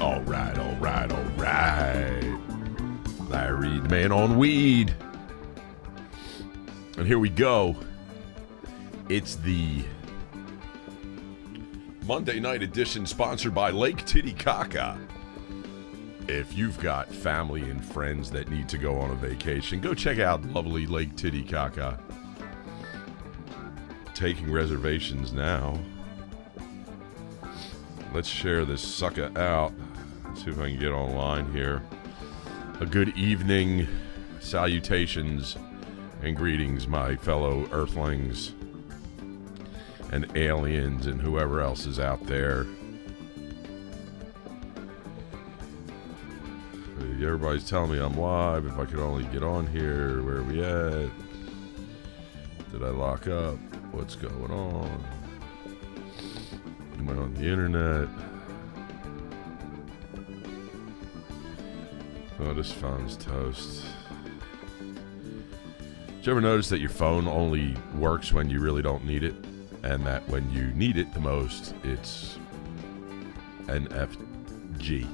All right, all right, all right. Larry, the man on weed. And here we go. It's the Monday night edition sponsored by Lake Titicaca. If you've got family and friends that need to go on a vacation, go check out lovely Lake Titicaca. Taking reservations now. Let's share this sucker out. Let's see if I can get online here. A good evening, salutations, and greetings, my fellow Earthlings and aliens and whoever else is out there. Everybody's telling me I'm live. If I could only get on here. Where are we at? Did I lock up? What's going on? Am I on the internet? Oh, this phone's toast. Did you ever notice that your phone only works when you really don't need it? And that when you need it the most, it's NFG.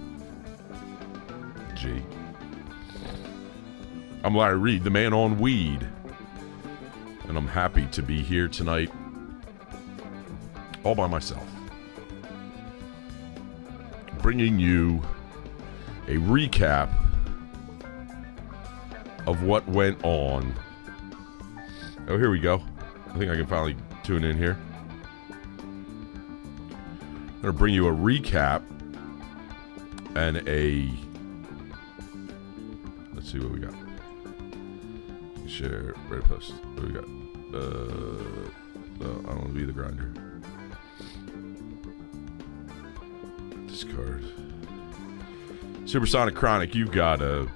G. I'm Larry Reed, the man on weed. And I'm happy to be here tonight all by myself, bringing you a recap of what went on. Oh, here we go. I think I can finally tune in here. I'm going to bring you a recap and a... Let's see what we got. Share, ready post. What do we got? I don't want to be the grinder. Discard. Supersonic Chronic, you've got to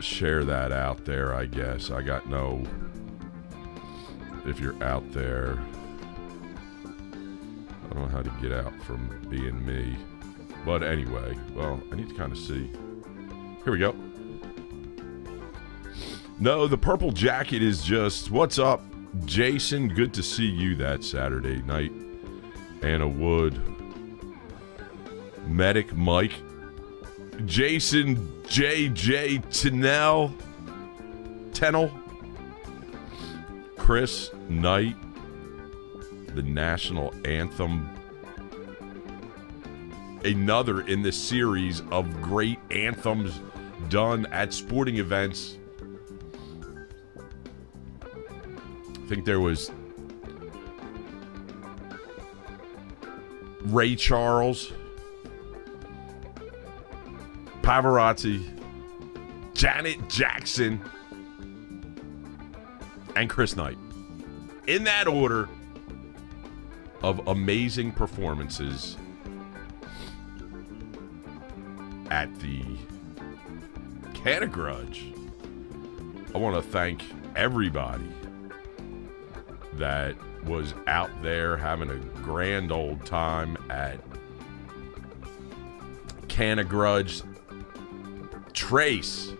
share that out there, I guess. I got no... If you're out there... I don't know how to get out from being me. But anyway, well, I need to kind of see. Here we go. No, the purple jacket is just... What's up, Jason? Good to see you that Saturday night. Anna Wood. Medic Mike. Jason J.J. Tennell. Chris Knight. The national anthem. Another in the series of great anthems done at sporting events. I think there was Ray Charles, Pavarotti, Janet Jackson, and Chris Knight. In that order of amazing performances at the CannaGrudge. I want to thank everybody that was out there having a grand old time at CannaGrudge. Trace,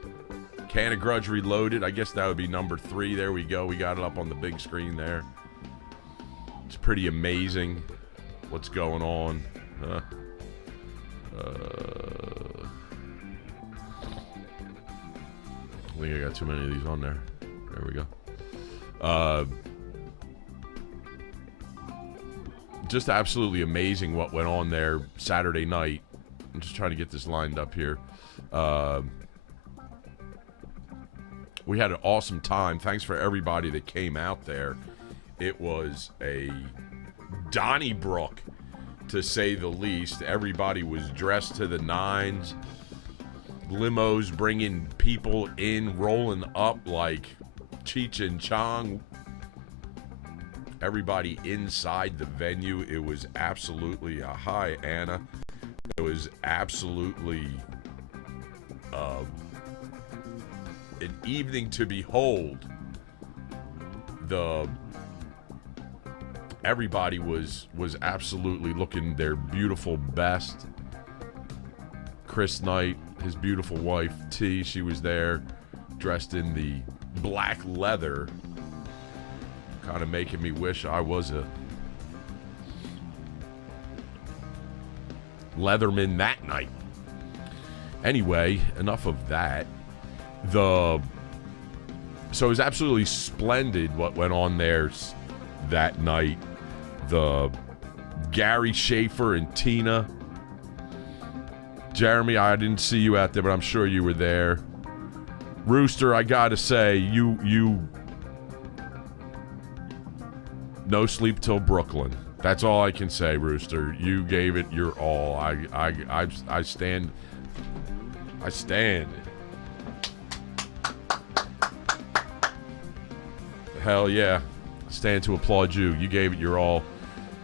CannaGrudge Reloaded. I guess that would be number 3. There we go. We got it up on the big screen there. It's pretty amazing what's going on. think I got too many of these on there. There we go. Just absolutely amazing what went on there Saturday night. I'm just trying to get this lined up here. We had an awesome time. Thanks for everybody that came out there. It was a Donnybrook, to say the least. Everybody was dressed to the nines. Limos bringing people in, rolling up like Cheech and Chong. Everybody inside the venue. It was absolutely a hi, Anna. It was absolutely an evening to behold. Everybody was absolutely looking their beautiful best. Chris Knight, his beautiful wife T, she was there, dressed in the black leather, kind of making me wish I was a Leatherman that night. Anyway, enough of that. So it was absolutely splendid what went on there that night. The Gary Schaefer and Tina. Jeremy, I didn't see you out there, but I'm sure you were there. Rooster, I gotta say, you no sleep till Brooklyn. That's all I can say, Rooster. You gave it your all. I stand. Hell yeah. Stand to applaud you. You gave it your all.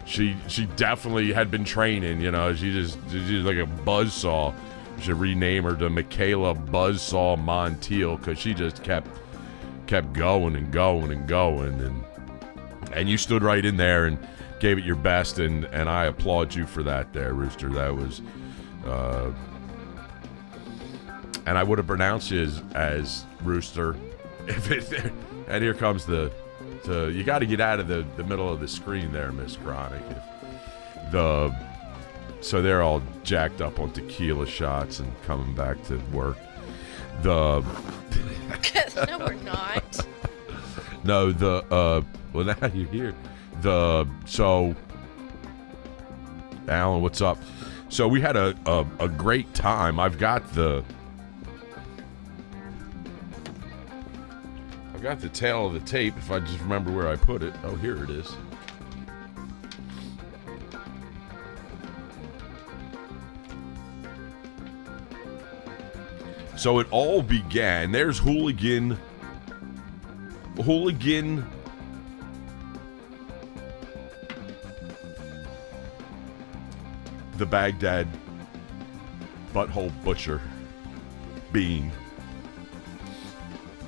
She definitely had been training, you know. She's like a buzzsaw. We should rename her to Michaela Buzzsaw Montiel, because she just kept going and going and going, and you stood right in there and gave it your best, and I applaud you for that there, Rooster. That was and I would have pronounced you as Rooster if it. And here comes you got to get out of the middle of the screen there, Miss Chronic. So they're all jacked up on tequila shots and coming back to work. No, we're not. No, well, now you're here. So, Alan, what's up? So we had a great time. I've got the tail of the tape, if I just remember where I put it. Oh, here it is. So it all began. There's Hooligan. The Baghdad Butthole Butcher Bean.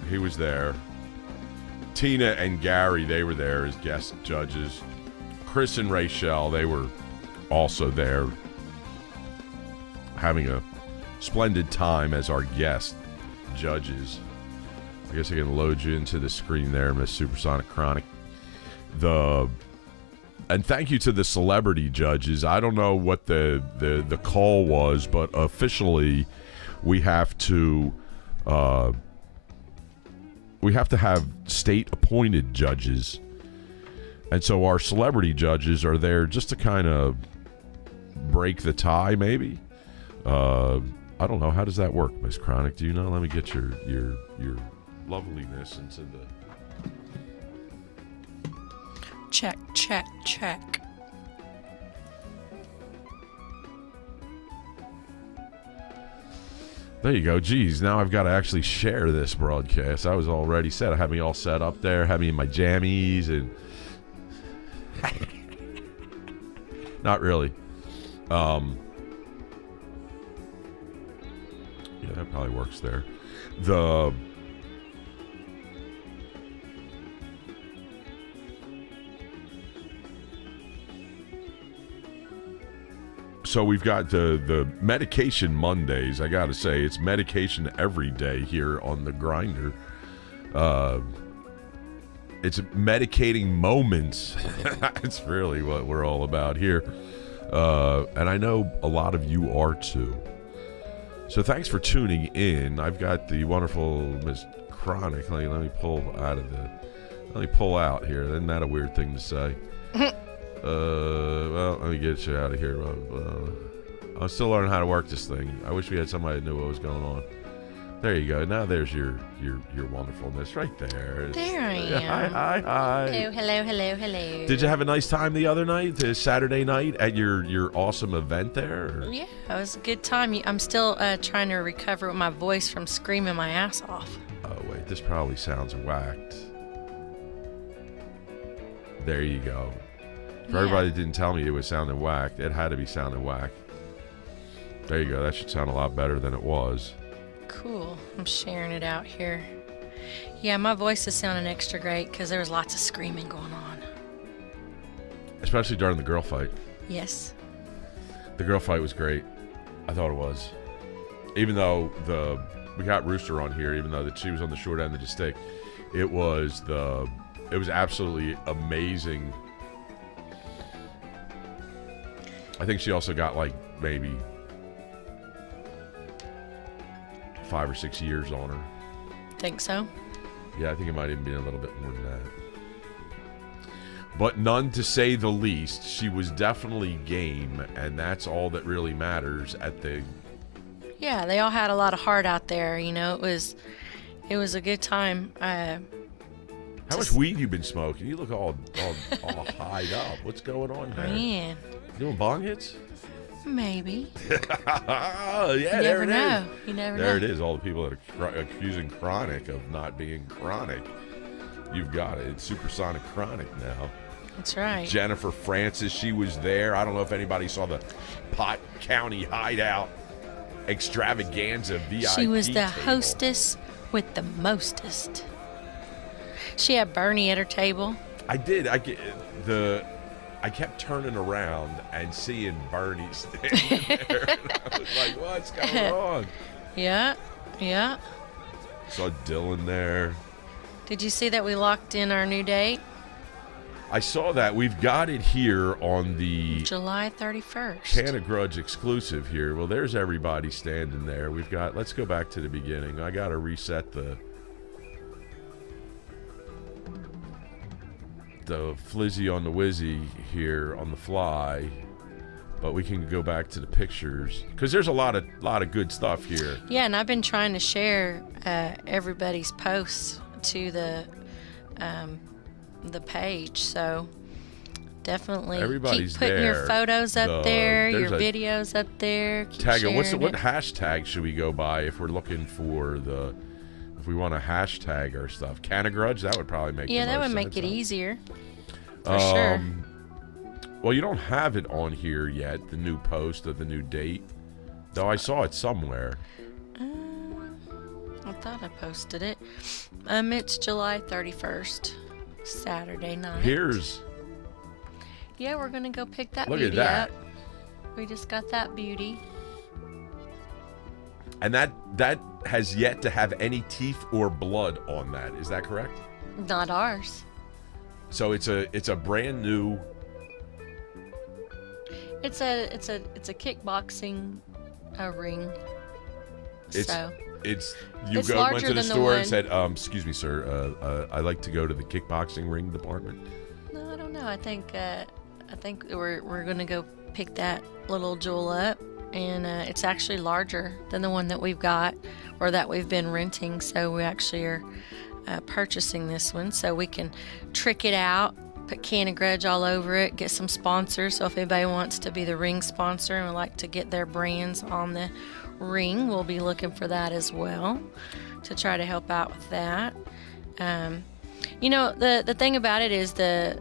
He was there. Tina and Gary, they were there as guest judges. Chris and Rachel, they were also there, having a splendid time as our guest judges. I guess I can load you into the screen there, Miss Supersonic Chronic. And thank you to the celebrity judges. I don't know what the call was, but officially we have to have state-appointed judges. And so our celebrity judges are there just to kind of break the tie, maybe. I don't know. How does that work, Miss Chronic? Do you know? Let me get your loveliness into the... Check. There you go. Geez, now I've got to actually share this broadcast. I was already set. I had me all set up there. Had me in my jammies and... Not really. Yeah, that probably works there. So we've got the medication Mondays. I gotta say, it's medication every day here on the grinder. It's medicating moments. It's really what we're all about here. And I know a lot of you are too. So thanks for tuning in. I've got the wonderful Miss Chronic. Let me pull out here. Isn't that a weird thing to say? Well, let me get you out of here. I'm still learning how to work this thing. I wish we had somebody that knew what was going on. There you go. Now there's your wonderfulness right there. There I am. Hi. Hello. Did you have a nice time the other night, the Saturday night, at your awesome event there? Or? Yeah, it was a good time. I'm still trying to recover with my voice from screaming my ass off. Oh, wait. This probably sounds whacked. There you go. For everybody that didn't tell me it was sounding whacked, it had to be sounding whack. There you go. That should sound a lot better than it was. Cool. I'm sharing it out here. Yeah, my voice is sounding extra great because there was lots of screaming going on. Especially during the girl fight. Yes. The girl fight was great. I thought it was. Even though we got Rooster on here, even though she was on the short end of the stick, it was absolutely amazing. I think she also got like maybe 5 or 6 years on her. Think so? Yeah, I think it might even be a little bit more than that. But none to say the least. She was definitely game, and that's all that really matters at the... Yeah, they all had a lot of heart out there. You know, it was a good time. How much weed you been smoking? You look all hied up. What's going on there? Man. Doing bong hits? Maybe. Yeah, you there never it know. is. You never know. There it is. All the people that are accusing Chronic of not being chronic. You've got it. It's Supersonic Chronic now. That's right. Jennifer Francis, she was there. I don't know if anybody saw the Pot County Hideout Extravaganza VIP. She was the table. hostess with the mostest. She had Bernie at her table. I did. I kept turning around and seeing Bernie standing there. And I was like, what's going on? Yeah. Saw Dylan there. Did you see that we locked in our new date? I saw that. We've got it here on the July 31st. CannaGrudge exclusive here. Well, there's everybody standing there. Let's go back to the beginning. I got to reset the flizzy on the wizzy here on the fly, but we can go back to the pictures because there's a lot of good stuff here. Yeah, and I've been trying to share everybody's posts to the page, so definitely Everybody's keep putting there. your photos up there, your videos up there. Keep Tag it. sharing What hashtag should we go by if we're looking for if we want to hashtag our stuff? CannaGrudge, that would probably make that would make it easier. For sure. Well, you don't have it on here yet, the new post of the new date. Though I saw it somewhere. I thought I posted it. It's July 31st, Saturday night. Yeah, we're going to go pick that beauty up. We just got that beauty. And that has yet to have any teeth or blood on that. Is that correct? Not ours. So it's a brand new. It's a kickboxing ring. It's It's went larger to the than the store and one- said, "Excuse me, sir. I'd like to go to the kickboxing ring department." No, I don't know. I think we're gonna go pick that little jewel up, and it's actually larger than the one that we've got or that we've been renting. So we actually are purchasing this one so we can trick it out, put CannaGrudge all over it, get some sponsors. So if anybody wants to be the ring sponsor and would like to get their brands on the ring, we'll be looking for that as well to try to help out with that. The thing about it is the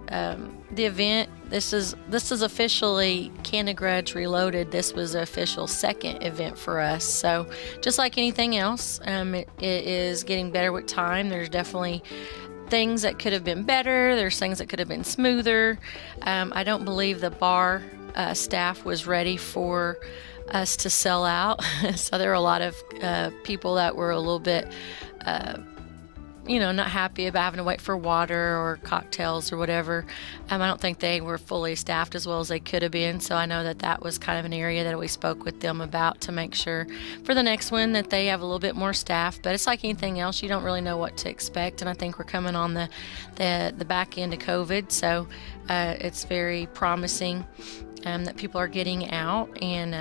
event. This is officially CannaGrudge Reloaded. This was the official second event for us. So just like anything else, it is getting better with time. There's definitely things that could have been better. There's things that could have been smoother. I don't believe the bar staff was ready for us to sell out. So there were a lot of people that were a little bit not happy about having to wait for water or cocktails or whatever. I don't think they were fully staffed as well as they could have been. So I know that was kind of an area that we spoke with them about to make sure for the next one that they have a little bit more staff. But it's like anything else, you don't really know what to expect. And I think we're coming on the back end of COVID, so it's very promising. That people are getting out, and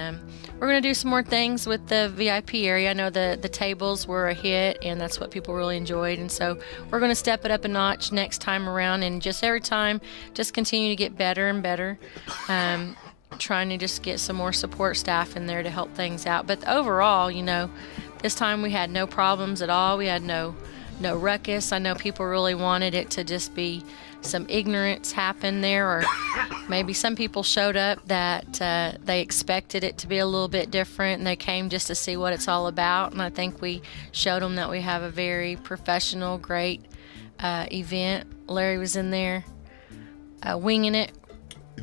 we're going to do some more things with the VIP area. I know the tables were a hit, and that's what people really enjoyed, and so we're going to step it up a notch next time around, and just every time just continue to get better and better, trying to just get some more support staff in there to help things out. But overall, this time we had no problems at all. We had no ruckus. I know people really wanted it to just be some ignorance happen there, or maybe some people showed up that they expected it to be a little bit different, and they came just to see what it's all about. And I think we showed them that we have a very professional, great event. Larry was in there winging it.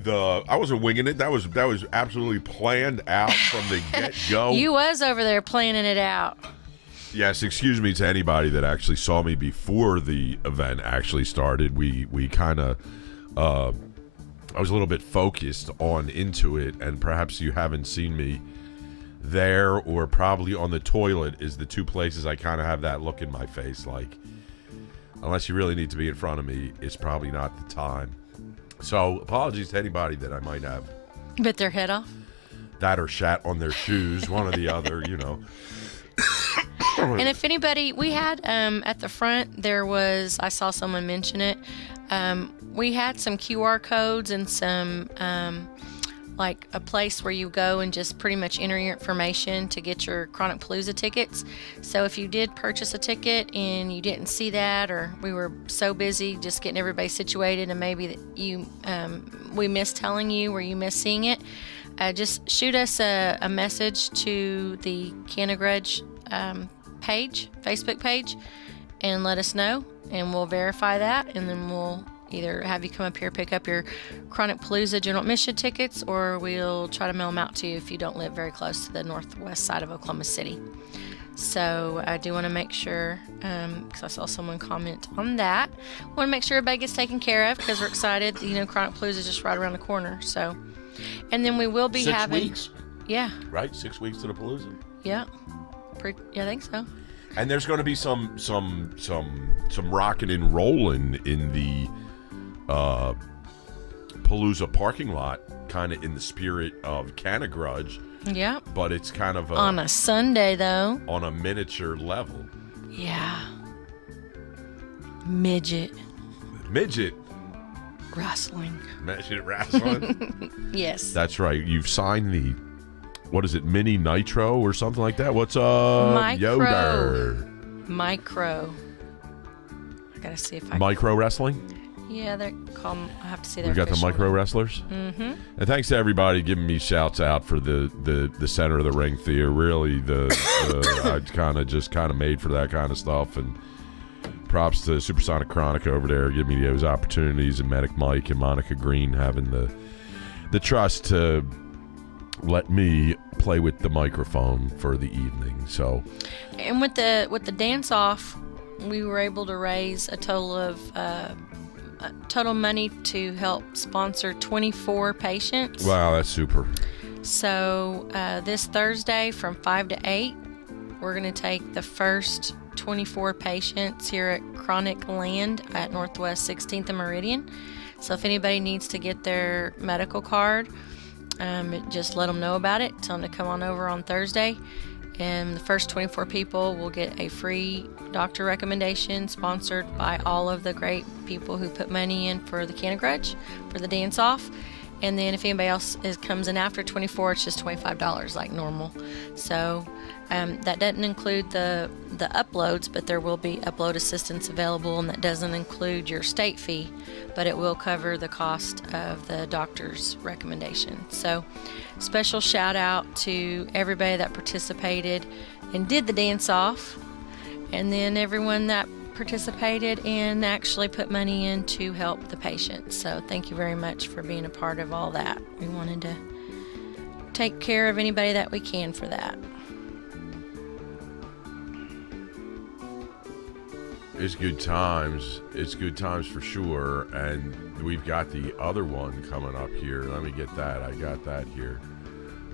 I wasn't winging it. That was absolutely planned out from the get-go. You was over there planning it out. Yes, excuse me to anybody that actually saw me before the event actually started. We kind of, I was a little bit focused into it, and perhaps you haven't seen me there or probably on the toilet is the two places I kind of have that look in my face. Like, unless you really need to be in front of me, it's probably not the time. So apologies to anybody that I might have bit their head off. That or shat on their shoes, one or the other, And if anybody, we had at the front, I saw someone mention it, we had some QR codes and some like a place where you go and just pretty much enter your information to get your Chronic Palooza tickets. So if you did purchase a ticket and you didn't see that, or we were so busy just getting everybody situated and maybe we missed telling you or you missed seeing it, just shoot us a message to the CannaGrudge Facebook page, and let us know, and we'll verify that, and then we'll either have you come up here pick up your Chronic Palooza general admission tickets, or we'll try to mail them out to you if you don't live very close to the northwest side of Oklahoma City. So I do want to make sure, because I saw someone comment on that, want to make sure everybody gets taken care of, because we're excited. Chronic Palooza is just right around the corner. So, and then we will be 6 having weeks. Yeah. Right, 6 weeks to the Palooza. Yeah. Yeah, I think so. And there's going to be some rocking and rolling in the Palooza parking lot, kind of in the spirit of CannaGrudge. Yeah. But it's kind of on a Sunday, though. On a miniature level. Yeah. Midget wrestling. Midget wrestling? Yes. That's right. You've signed the, what is it, Mini Nitro or something like that? What's up, Yoder? Micro. I gotta see if I Micro wrestling? Yeah, they're called. I have to see their. We got the micro wrestlers. Mm-hmm. And thanks to everybody giving me shouts out for the center of the ring theater. Really, I kind of made for that kind of stuff. And props to Supersonic Chronic over there, giving me those opportunities, and Medic Mike and Monica Green having the trust to let me play with the microphone for the evening. So, and with the dance off, we were able to raise a total of total money to help sponsor 24 patients. Wow, that's super. So this Thursday from 5 to 8, we're going to take the first 24 patients here at Chronic Land at Northwest 16th and Meridian. So if anybody needs to get their medical card, just let them know about it. Tell them to come on over on Thursday. And the first 24 people will get a free doctor recommendation sponsored by all of the great people who put money in for the CannaGrudge, for the dance-off. And then if anybody else comes in after 24, it's just $25 like normal. So that doesn't include the uploads, but there will be upload assistance available, and that doesn't include your state fee, but it will cover the cost of the doctor's recommendation. So special shout out to everybody that participated and did the dance-off, and then everyone that participated and actually put money in to help the patients. So thank you very much for being a part of all that. We wanted to take care of anybody that we can for that. It's good times. It's good times for sure. And we've got the other one coming up here. Let me get that. I got that here.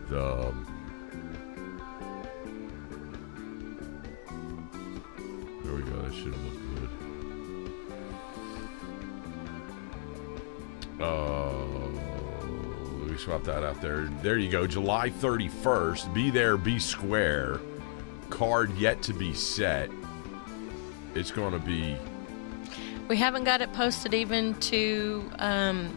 Here we go. That should look good. Let me swap that out there. There you go. July 31st. Be there, be square. Card yet to be set. It's going to be... We haven't got it posted even to the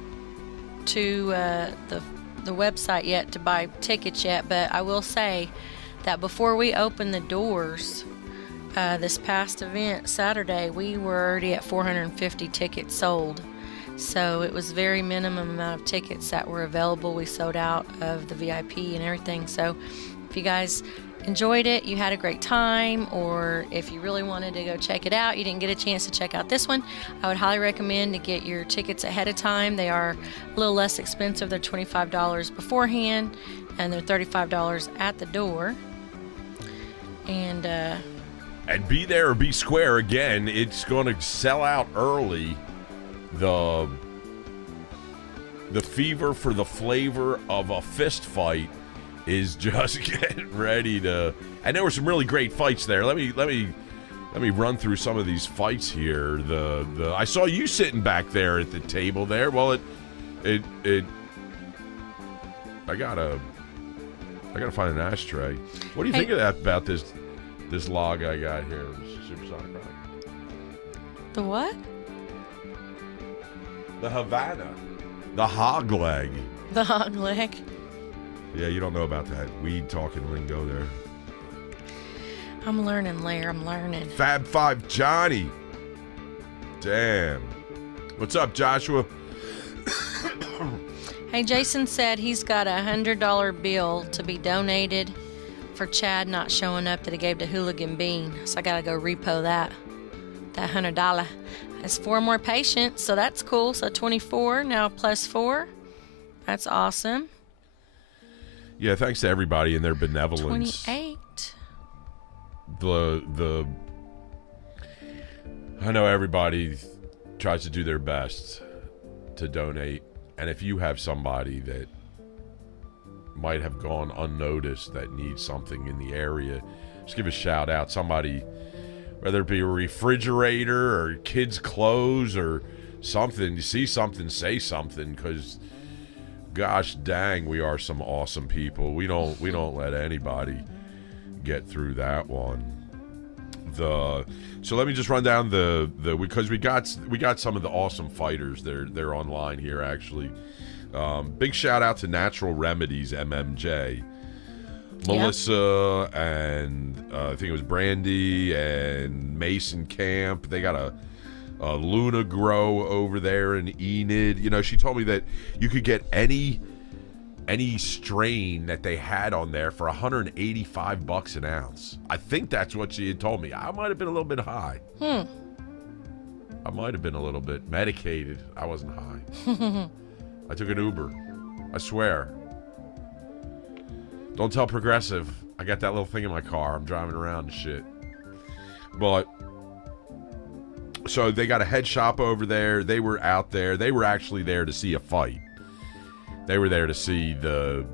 website yet to buy tickets yet, but I will say that before we open the doors, this past event, Saturday, we were already at 450 tickets sold. So it was very minimum amount of tickets that were available. We sold out of the VIP and everything. So if you guys enjoyed it, you had a great time, or if you really wanted to go check it out, you didn't get a chance to check out this one, I would highly recommend to get your tickets ahead of time. They are a little less expensive. They're $25 beforehand, and they're $35 at the door. And be there or be square again. It's going to sell out early. The fever for the flavor of a fist fight is just getting ready to, and there were some really great fights there. Let me run through some of these fights here. I saw you sitting back there at the table there. Well, I gotta find an ashtray. What do you think of that about this log I got here? Supersonic rock. The what? The Havana. The hog leg. The hog leg. Yeah, you don't know about that weed talking lingo there. I'm learning, Lair. I'm learning. Fab Five Johnny. Damn. What's up, Joshua? Hey, Jason said he's got a $100 bill to be donated for Chad not showing up that he gave to Hooligan Bean. So I gotta go repo that $100. It's 4 more patients, so that's cool. So 24 now plus 4. That's awesome. Yeah, thanks to everybody and their benevolence. 28. I know everybody tries to do their best to donate, and if you have somebody that might have gone unnoticed that needs something in the area, just give a shout out. Somebody, whether it be a refrigerator or kids' clothes or something, you see something, say something, because gosh dang, we are some awesome people. We don't let anybody get through that one. So let me just run down because we got some of the awesome fighters. They're online here actually. Big shout out to Natural Remedies MMJ. Melissa and I think it was Brandy and Mason Camp. They got a Luna Grow over there in Enid. You know, she told me that you could get any strain that they had on there for $185 an ounce. I think that's what she had told me. I might have been a little bit high. I might have been a little bit medicated. I wasn't high. I took an Uber. I swear. Don't tell Progressive. I got that little thing in my car. I'm driving around and shit. But so they got a head shop over there. They were out there. They were actually there to see a fight. They were there to see the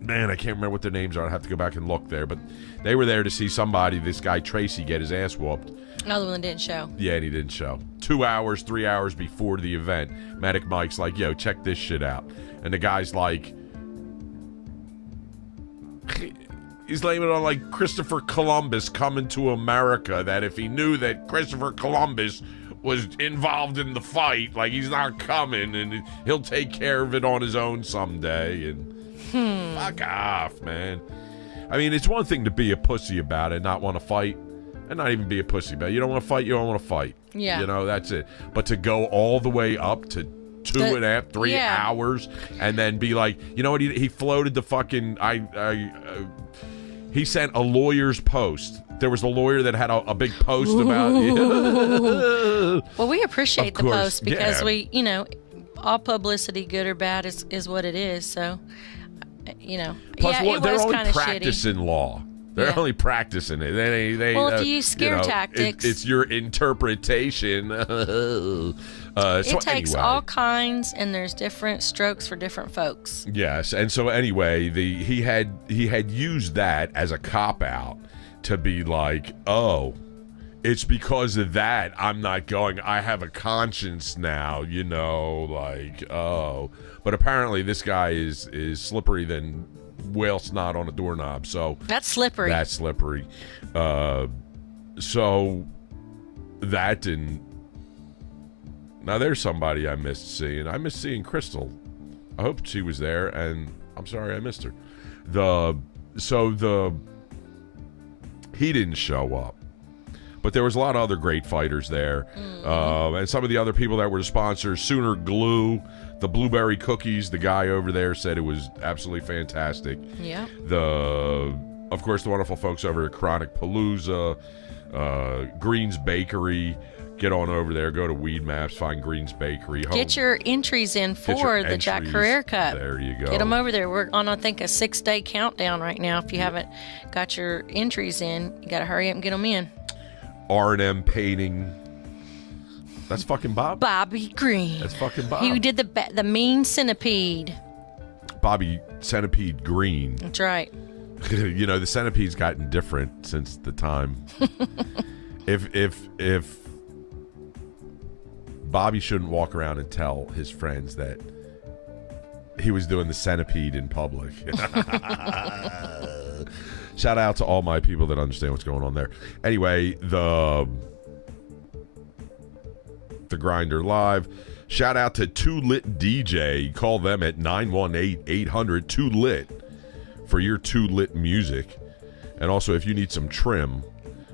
man, I can't remember what their names are. I have to go back and look there. But they were there to see somebody, this guy Tracy, get his ass whooped. Another one that didn't show. Yeah, and he didn't show. 2 hours, 3 hours before the event, Medic Mike's like, yo, check this shit out. And the guy's like, he's blaming it on like Christopher Columbus coming to America, that if he knew that Christopher Columbus was involved in the fight, like he's not coming and he'll take care of it on his own someday. And fuck off, man. I mean, it's one thing to be a pussy about it, not want to fight, and not even be a pussy about it. You don't want to fight, you don't want to fight. Yeah. You know, that's it. But to go all the way up to 2.5, 3 hours and then be like, you know what, he floated the fucking, he sent a lawyer's post. There was a lawyer that had a big post about it. Well, we appreciate the post because we, you know, all publicity, good or bad, is what it is. So, you know, Plus, it they're was only kind of practicing shitty. law. They're Yeah. only practicing it. They Well, if you use scare tactics- it's your interpretation. So It takes anyway. all kinds, and there's different strokes for different folks. Yes, and so anyway, he had used that as a cop out to be like, oh, it's because of that I'm not going. I have a conscience now, like, oh. But apparently this guy is slippery than whale snot on a doorknob. So That's slippery. that's slippery. So that didn't. Now there's somebody I missed seeing. I missed seeing Crystal. I hope she was there, and I'm sorry I missed her. He didn't show up. But there was a lot of other great fighters there. And some of the other people that were the sponsors, Sooner Glue, the blueberry cookies, the guy over there said it was absolutely fantastic. Yeah. Of course, the wonderful folks over at Chronic Palooza, Green's Bakery. Get on over there, go to Weed Maps, find Green's Bakery. Get your entries in Get your for the Jack entries. Carrere Cup. There you go. Get them over there. We're on, I think, a 6-day countdown right now. If you haven't got your entries in, you got to hurry up and get them in. R&M Painting. That's fucking Bob. Bobby Green. That's fucking Bob. He did the mean centipede. Bobby Centipede Green. That's right. The centipede's gotten different since the time. If Bobby shouldn't walk around and tell his friends that he was doing the centipede in public. Shout out to all my people that understand what's going on there. Anyway, the Grinder Live. Shout out to 2Lit DJ. Call them at 918-800-2LIT for your 2Lit music. And also, if you need some trim,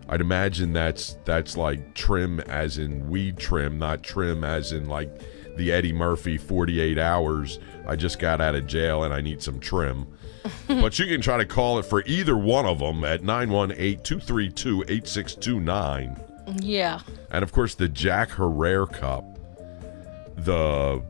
I'd imagine that's like trim as in weed trim, not trim as in like the Eddie Murphy 48 hours. I just got out of jail and I need some trim. But you can try to call it for either one of them at 918-232-8629. Yeah. And of course, the Jack Carrere Cup. The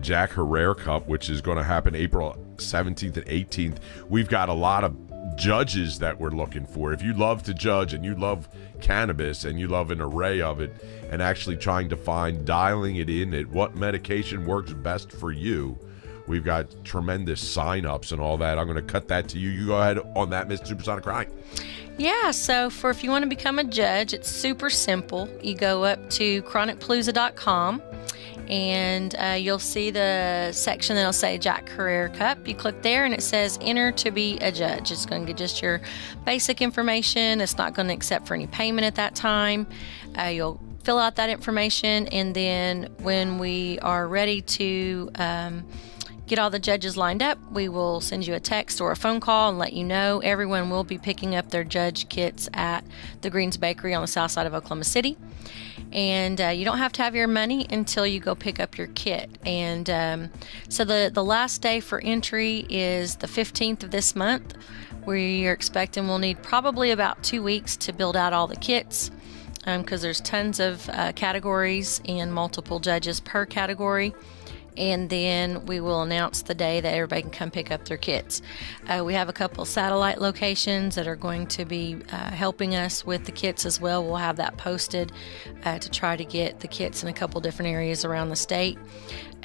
Jack Carrere Cup, which is going to happen April 17th and 18th. We've got a lot of judges that we're looking for. If you love to judge and you love cannabis and you love an array of it and actually trying to dialing it in at what medication works best for you, we've got tremendous sign-ups and all that. I'm going to cut that to you. You go ahead on that, Miss Supersonic Crying. Yeah, so if you want to become a judge, it's super simple. You go up to chronicpalooza.com and you'll see the section that'll say Jack Carrere Cup. You click there and it says enter to be a judge. It's going to get just your basic information. It's not going to accept for any payment at that time. You'll fill out that information, and then when we are ready to get all the judges lined up, we will send you a text or a phone call and let you know. Everyone will be picking up their judge kits at the Green's Bakery on the south side of Oklahoma City. And you don't have to have your money until you go pick up your kit. And so the last day for entry is the 15th of this month. We are expecting we'll need probably about 2 weeks to build out all the kits, because there's tons of categories and multiple judges per category. And then we will announce the day that everybody can come pick up their kits. We have a couple satellite locations that are going to be helping us with the kits as well. We'll have that posted to try to get the kits in a couple different areas around the state.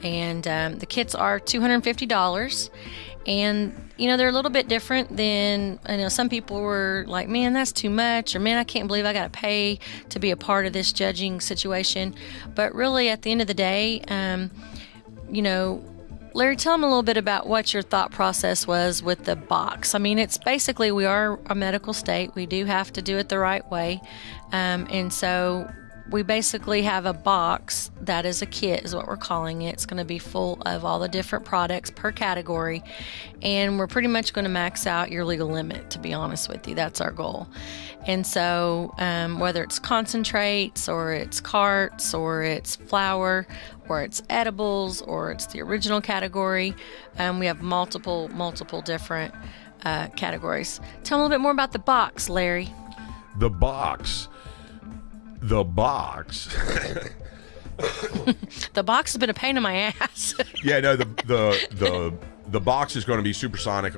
And the kits are $250. And, they're a little bit different than, some people were like, man, that's too much, or man, I can't believe I got to pay to be a part of this judging situation. But really, at the end of the day, Larry, tell them a little bit about what your thought process was with the box. I mean, it's basically, we are a medical state. We do have to do it the right way. And so we basically have a box that is a kit, is what we're calling it. It's going to be full of all the different products per category. And we're pretty much going to max out your legal limit, to be honest with you. That's our goal. And so whether it's concentrates or it's carts or it's flour or it's edibles or it's the original category, we have multiple different categories. Tell me a little bit more about the box, Larry. The box. The box has been a pain in my ass. Yeah, no, the box is going to be Supersonic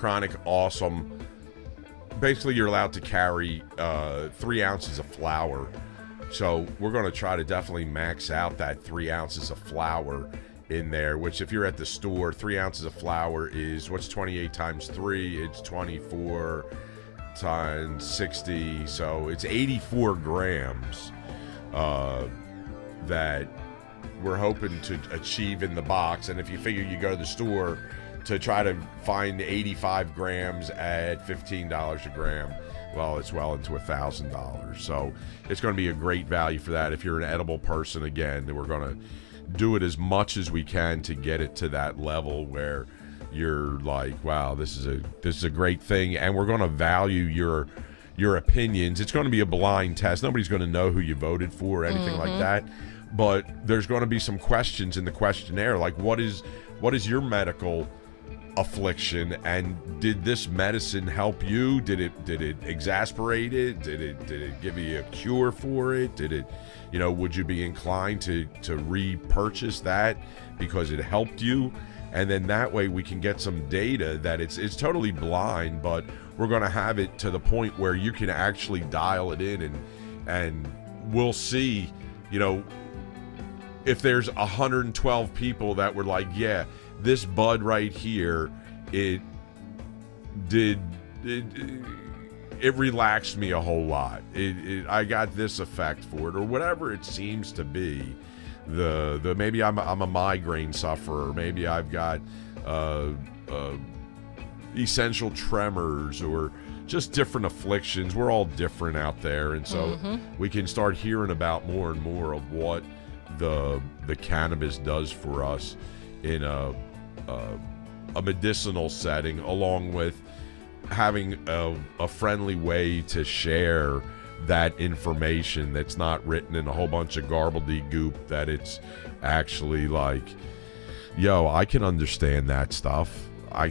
Chronic Awesome. Basically, you're allowed to carry 3 ounces of flour. So we're going to try to definitely max out that 3 ounces of flour in there, which if you're at the store, 3 ounces of flour is, what's 28 times 3? It's 24 times 60. So it's 84 grams that we're hoping to achieve in the box. And if you figure you go to the store to try to find 85 grams at $15 a gram, well, it's well into $1,000. So it's going to be a great value for that. If you're an edible person, again, we're going to do it as much as we can to get it to that level where you're like, wow, this is a great thing, and we're going to value your opinions. It's going to be a blind test. Nobody's going to know who you voted for or anything like that. But there's going to be some questions in the questionnaire, like what is your medical affliction, and did this medicine help you? Did it exasperate it? Did it give you a cure for it? Did it, would you be inclined to repurchase that because it helped you? And then that way we can get some data that it's totally blind, but we're going to have it to the point where you can actually dial it in, and we'll see, if there's 112 people that were like, yeah, this bud right here, it relaxed me a whole lot. I got this effect for it, or whatever it seems to be. The maybe I'm a migraine sufferer, maybe I've got essential tremors, or just different afflictions. We're all different out there, and so we can start hearing about more and more of what the cannabis does for us in a medicinal setting, along with having a friendly way to share that information that's not written in a whole bunch of gobbledygook, that it's actually like, yo, I can understand that stuff. I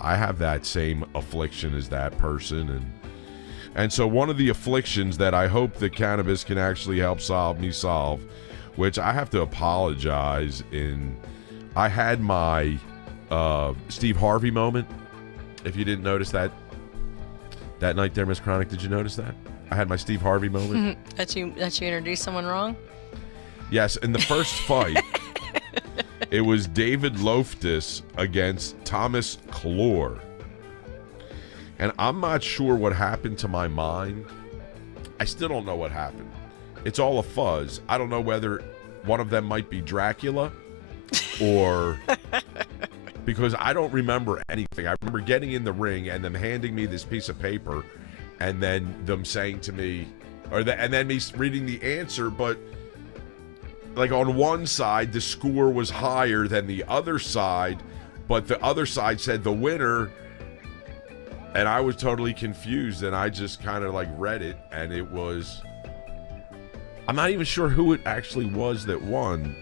have that same affliction as that person, and so one of the afflictions that I hope that cannabis can actually help solve, which I have to apologize I had my Steve Harvey moment. If you didn't notice that night there, Miss Chronic, did you notice that? I had my Steve Harvey moment. That you introduced someone wrong? Yes, in the first fight, it was David Loftus against Thomas Clore. And I'm not sure what happened to my mind. I still don't know what happened. It's all a fuzz. I don't know whether one of them might be Dracula or... because I don't remember anything. I remember getting in the ring and them handing me this piece of paper, and then them saying to me, and then me reading the answer, but like on one side the score was higher than the other side, but the other side said the winner, and I was totally confused, and I just kind of like read it, and it was, I'm not even sure who it actually was that won.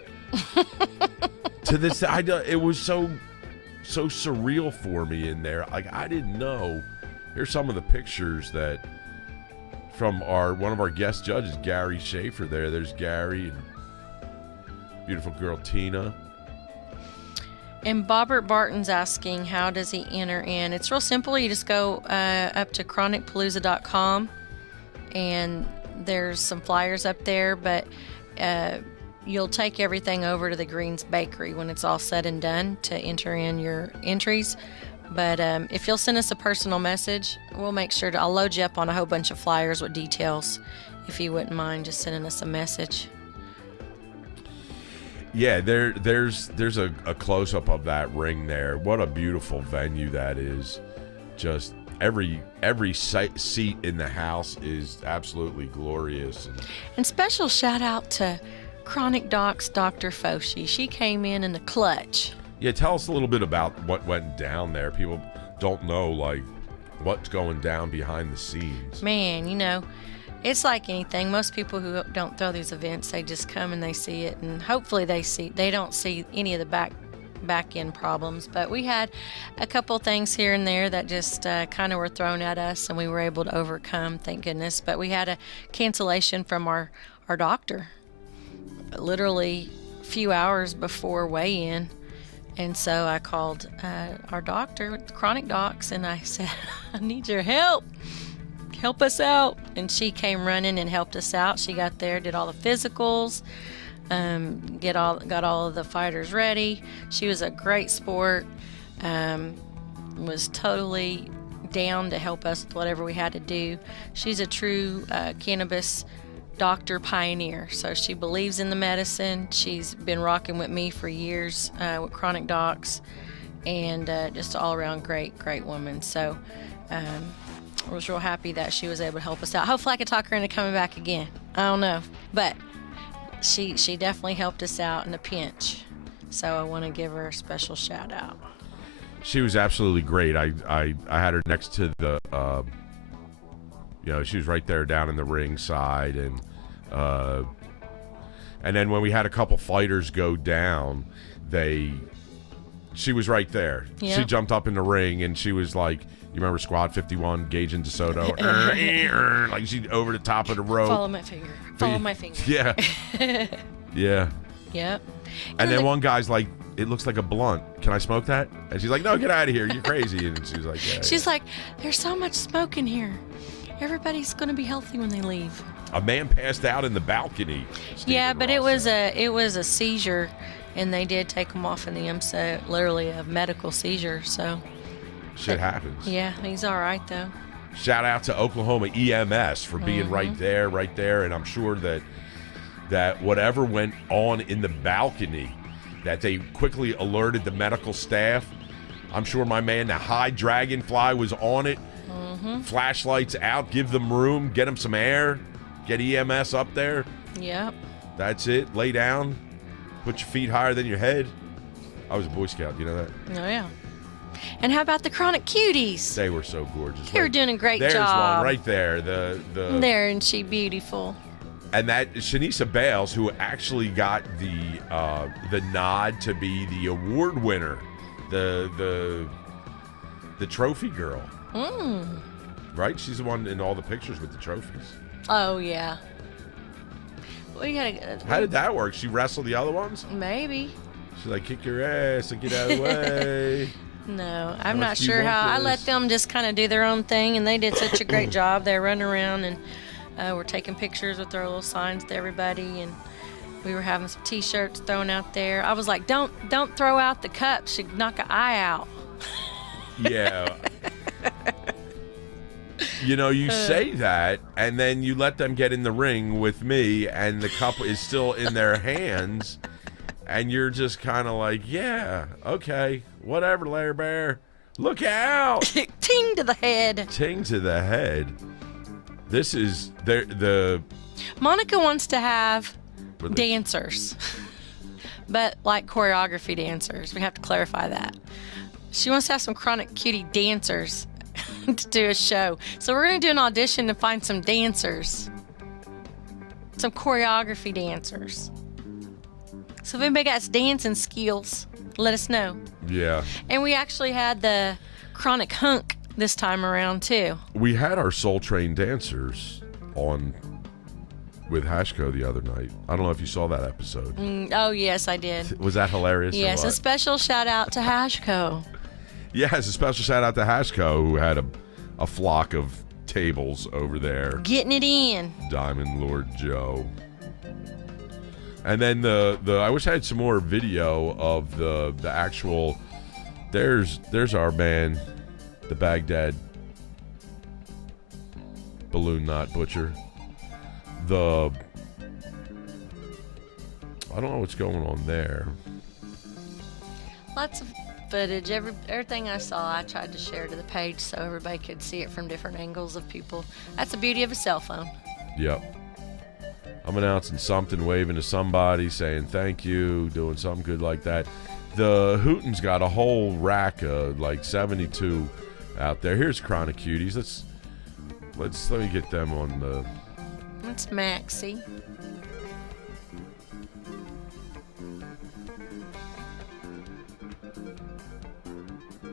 To this, it was so surreal for me in there. Like, I didn't know. Here's some of the pictures that from one of our guest judges, Gary Schaefer. There's Gary and beautiful girl Tina. And Bobbert Barton's asking, how does he enter in? It's real simple. You just go up to chronicpalooza.com, and there's some flyers up there, but you'll take everything over to the Greens Bakery when it's all said and done to enter in your entries. But if you'll send us a personal message, we'll make sure I'll load you up on a whole bunch of flyers with details, if you wouldn't mind just sending us a message. Yeah, there's a close-up of that ring there. What a beautiful venue that is. Just every seat in the house is absolutely glorious. And special shout out to Chronic Doc's Dr. Foshi. She came in the clutch. Yeah, tell us a little bit about what went down there. People don't know, like, what's going down behind the scenes. Man, it's like anything. Most people who don't throw these events, they just come and they see it, and hopefully they don't see any of the back end problems. But we had a couple things here and there that just kind of were thrown at us, and we were able to overcome, thank goodness. But we had a cancellation from our doctor literally a few hours before weigh-in, And so I called our doctor, Chronic Docs, and I said, I need your help. Help us out. And she came running and helped us out. She got there, did all the physicals, got all of the fighters ready. She was a great sport, was totally down to help us with whatever we had to do. She's a true cannabis doctor pioneer, so she believes in the medicine. She's been rocking with me for years with Chronic Docs, and just all around great woman. So I was real happy that she was able to help us out. Hopefully I could talk her into coming back again. I don't know, but she definitely helped us out in a pinch, so I want to give her a special shout out. She was absolutely great. I had her next to the she was right there down in the ring side, and then when we had a couple fighters go down, she was right there. Yeah. She jumped up in the ring, and she was like, you remember Squad 51, Gage and DeSoto? Like she over the top of the rope. Follow my finger. Follow my finger. Yeah. Yeah. Yep. And then one guy's like, it looks like a blunt. Can I smoke that? And she's like, no, get out of here. You're crazy. And she's like, yeah. She's like, there's so much smoke in here. Everybody's going to be healthy when they leave. A man passed out in the balcony. Yeah, but it was a seizure, and they did take him off in the IMSA, literally a medical seizure. So shit happens. Yeah, he's all right though. Shout out to Oklahoma EMS for being right there, and I'm sure that whatever went on in the balcony, that they quickly alerted the medical staff. I'm sure my man, the high dragonfly, was on it. Flashlights out, give them room, get them some air, get EMS up there. Yep. That's it. Lay down, put your feet higher than your head. I was a Boy Scout, you know that? Oh yeah. And how about the Chronic Cuties? They were so gorgeous. They were doing a great There's job. one right there. The there, and she beautiful. And that Shanisa Bales, who actually got the nod to be the award winner, the trophy girl. Right? She's the one in all the pictures with the trophies. Oh yeah. How did that work? She wrestled the other ones? Maybe. She's like, kick your ass and get out of the way. No, I'm not sure how. I let them just kind of do their own thing, and they did such a great job. They were running around and were taking pictures with their little signs to everybody, and we were having some T-shirts thrown out there. I was like, don't throw out the cups. You knock an eye out. Yeah. You say that, and then you let them get in the ring with me, and the cup is still in their hands, and you're just kind of like, yeah, okay, whatever, Larry Bear. Look out! Ting to the head. Ting to the head. This is the Monica wants to have dancers, but like choreography dancers. We have to clarify that. She wants to have some Chronic Cutie dancers to do a show. So we're going to do an audition to find some dancers. Some choreography dancers. So if anybody got dancing skills, let us know. Yeah. And we actually had the Chronic Hunk this time around too. We had our Soul Train dancers on with Hashco the other night. I don't know if you saw that episode. Oh yes, I did. Was that hilarious? Yes, a special shout out to Hashco. Yes, a special shout out to Hashco, who had a flock of tables over there. Getting it in. Diamond Lord Joe. And then the I wish I had some more video of the actual. There's our man, the Baghdad Balloon Knot Butcher. I don't know what's going on there. Lots of footage. Everything I saw, I tried to share to the page so everybody could see it from different angles of people. That's the beauty of a cell phone. Yep. I'm announcing something, waving to somebody, saying thank you, doing something good like that. The Hooten's got a whole rack of like 72 out there. Here's Chronic Cuties. Let me get them on the. That's Maxie.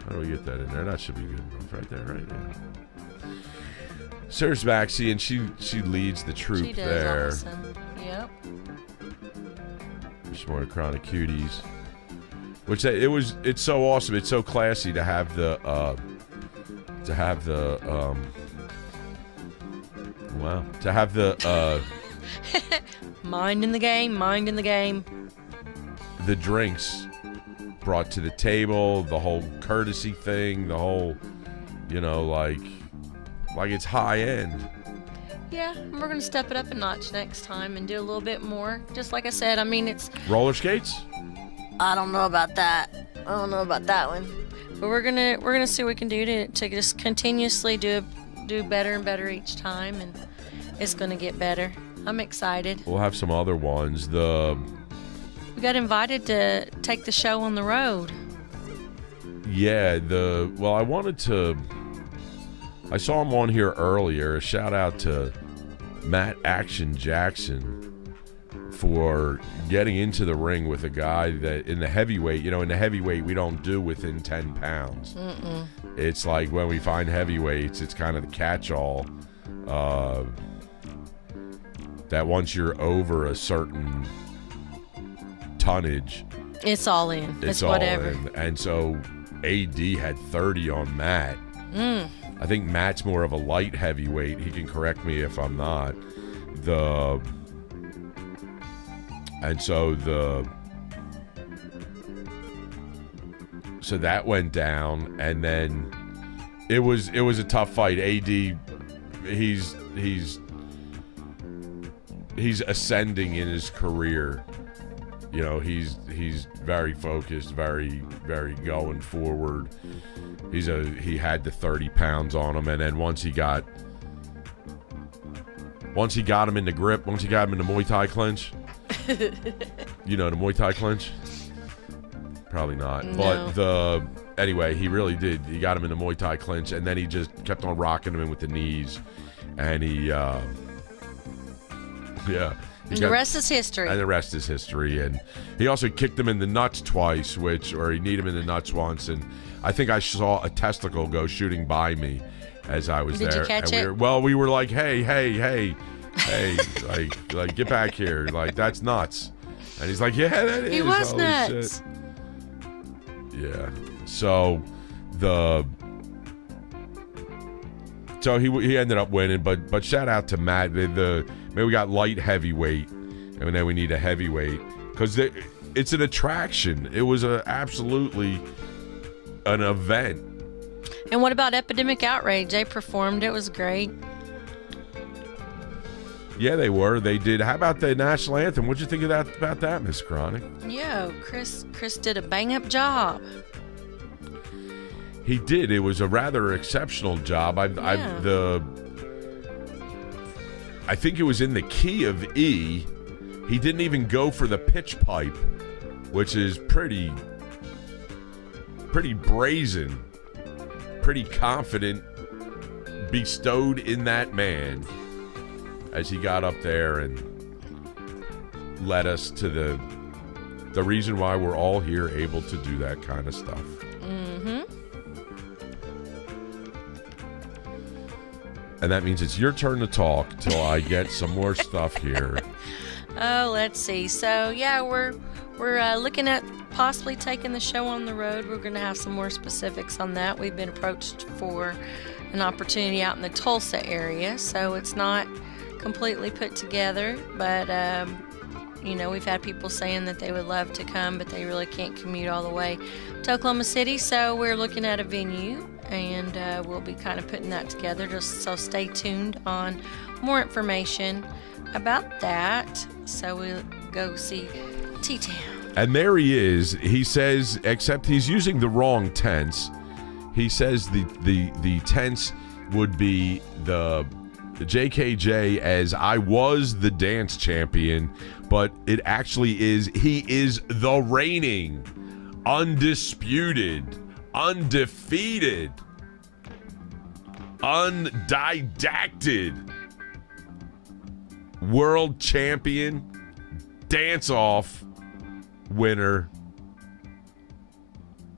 How do we get that in there? That should be good enough. Right there, right there. There's Maxie, and she leads the troop she does there. Awesome. Yep. There's more Chronic Cuties. Which it's so awesome. It's so classy to have the Mind in the game. The drinks brought to the table, the whole courtesy thing, the whole, like it's high end. Yeah, we're going to step it up a notch next time and do a little bit more. Just like I said, I mean, it's... Roller skates? I don't know about that. I don't know about that one. But we're gonna see what we can do to just continuously do better and better each time, and it's going to get better. I'm excited. We'll have some other ones. We got invited to take the show on the road. Yeah, I saw him on here earlier. A shout out to Matt Action Jackson for getting into the ring with a guy that in the heavyweight, we don't do within 10 pounds. Mm-mm. It's like when we find heavyweights, it's kind of the catch-all that once you're over a certain tonnage, it's all in. It's whatever. In. And so AD had 30 on Matt. I think Matt's more of a light heavyweight. He can correct me if I'm not. So that went down, and then it was a tough fight. AD, he's ascending in his career. He's very focused, very, very going forward. He had the 30 pounds on him, and then once he got him in the grip, once he got him in the Muay Thai clinch, the Muay Thai clinch? Probably not. No. But anyway, he really did. He got him in the Muay Thai clinch, and then he just kept on rocking him in with the knees, and the rest is history. And the rest is history. And he also kicked him in the nuts twice, or he kneed him in the nuts once, and I think I saw a testicle go shooting by me as I was there. Did you catch it? We were like, hey, like get back here, like that's nuts. And he's like, yeah, that is. He was Holy nuts. Shit. Yeah. So he ended up winning, but shout out to Matt. Maybe we got light heavyweight, and then we need a heavyweight because it's an attraction. It was absolutely an event. And what about Epidemic Outrage? They performed. It was great. Yeah, they were. They did. How about the national anthem? What'd you think of that? About that, Miss Chronic? Yo, Chris did a bang-up job. He did. It was a rather exceptional job. I think it was in the key of E. He didn't even go for the pitch pipe, which is pretty brazen, pretty confident, bestowed in that man as he got up there and led us to the reason why we're all here able to do that kind of stuff. Mm-hmm. And that means it's your turn to talk till I get some more stuff here. Oh, let's see. So, yeah, we're looking at possibly taking the show on the road. We're going to have some more specifics on that. We've been approached for an opportunity out in the Tulsa area, so it's not completely put together, but we've had people saying that they would love to come, but they really can't commute all the way to Oklahoma City, so we're looking at a venue, and we'll be kind of putting that together, just so stay tuned on more information about that. So we'll go see T-Town. And there he is. He says, except he's using the wrong tense. He says the tense would be the JKJ as I was the dance champion, but it actually is he is the reigning, undisputed, undefeated, undidacted world champion, dance-off winner,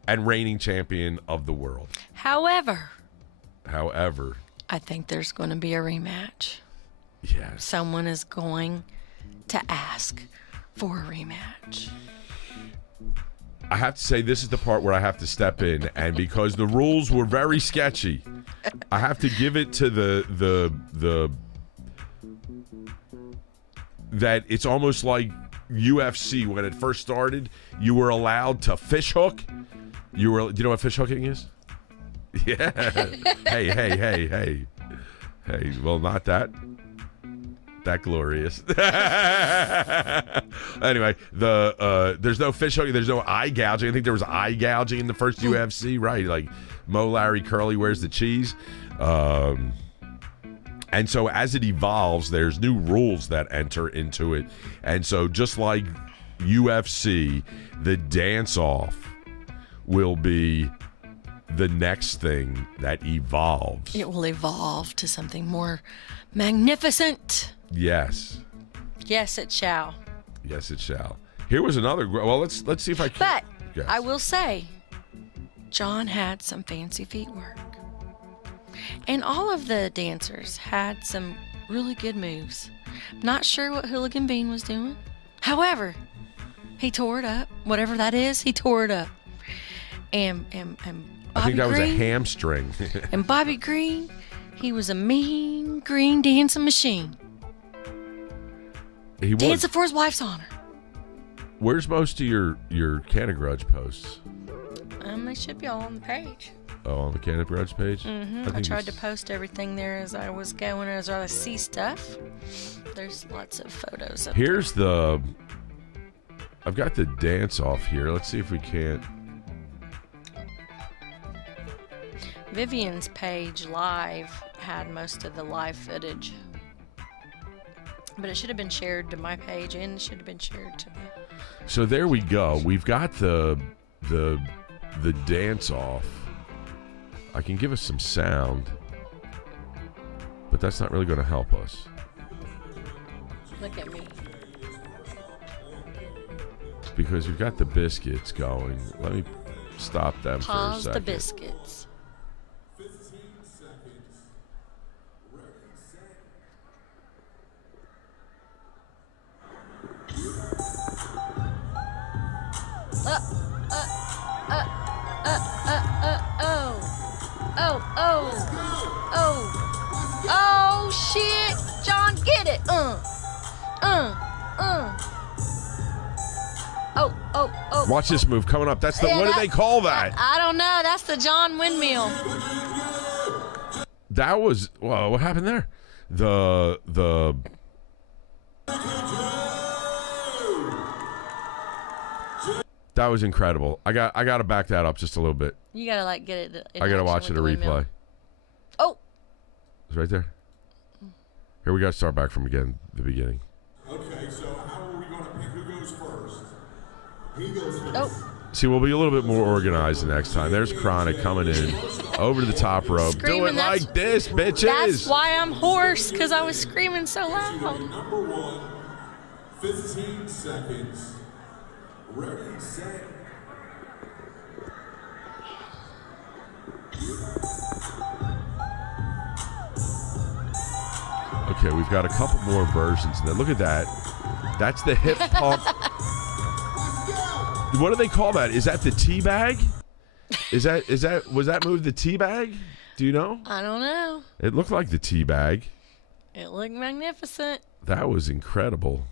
and reigning champion of the world. However, I think there's going to be a rematch. Yes. Someone is going to ask for a rematch. I have to say this is the part where I have to step in, and because the rules were very sketchy, I have to give it to the that it's almost like UFC when it first started. You were allowed to fish hook. Do you know what fish hooking is? Yeah. Hey. Well, not that glorious. Anyway, there's no fish hooking. There's no eye gouging. I think there was eye gouging in the first UFC, right? Like Mo, Larry, Curly, where's the cheese? And so as it evolves, there's new rules that enter into it. And so just like UFC, the dance-off will be the next thing that evolves. It will evolve to something more magnificent. Yes. Yes, it shall. Yes, it shall. Here was another. Well, let's see if I can. But guess. I will say, John had some fancy feet work. And all of the dancers had some really good moves. Not sure what Hooligan Bean was doing. However, he tore it up. Whatever that is, he tore it up. And I think that Bobby was a Green, hamstring. and Bobby Green, he was a mean green dancing machine. He was. Dancing for his wife's honor. Where's most of your CannaGrudge posts? They should be all on the page. Oh, on the CannaGrudge page? I tried to post everything there as I was going, as I see stuff. There's lots of photos of Here's the... I've got the dance-off here. Let's see if we can't... Vivian's page live had most of the live footage. But it should have been shared to my page, and it should have been shared to So there we go. We've got the dance-off. I can give us some sound, but that's not really going to help us. Look at me. Because we've got the biscuits going. Let me stop them for a Pause second. the biscuits. 15 seconds. Ready, set. Oh, shit. John, get it. Oh. Watch this move coming up. That's the. Yeah, what do they call that? I don't know. That's the John windmill. That was. Well, what happened there? The. That was incredible. I got to back that up just a little bit. You gotta like get it. I got to watch it a replay. Oh. It's right there. Here we got to start back from the beginning. Okay, so how are we going to pick who goes first? He goes first. Oh. See, we'll be a little bit more organized the next time. There's Chronic coming in over to the top rope. Screaming, Do it like this, bitches. That's why I'm hoarse, because I was screaming so loud. Number 1, 15 seconds. Ready, set. Okay, we've got a couple more versions. Now look at that. That's the hip pump. What do they call that? Is that the tea bag? Was that move the tea bag? Do you know? I don't know. It looked like the tea bag. It looked magnificent. That was incredible.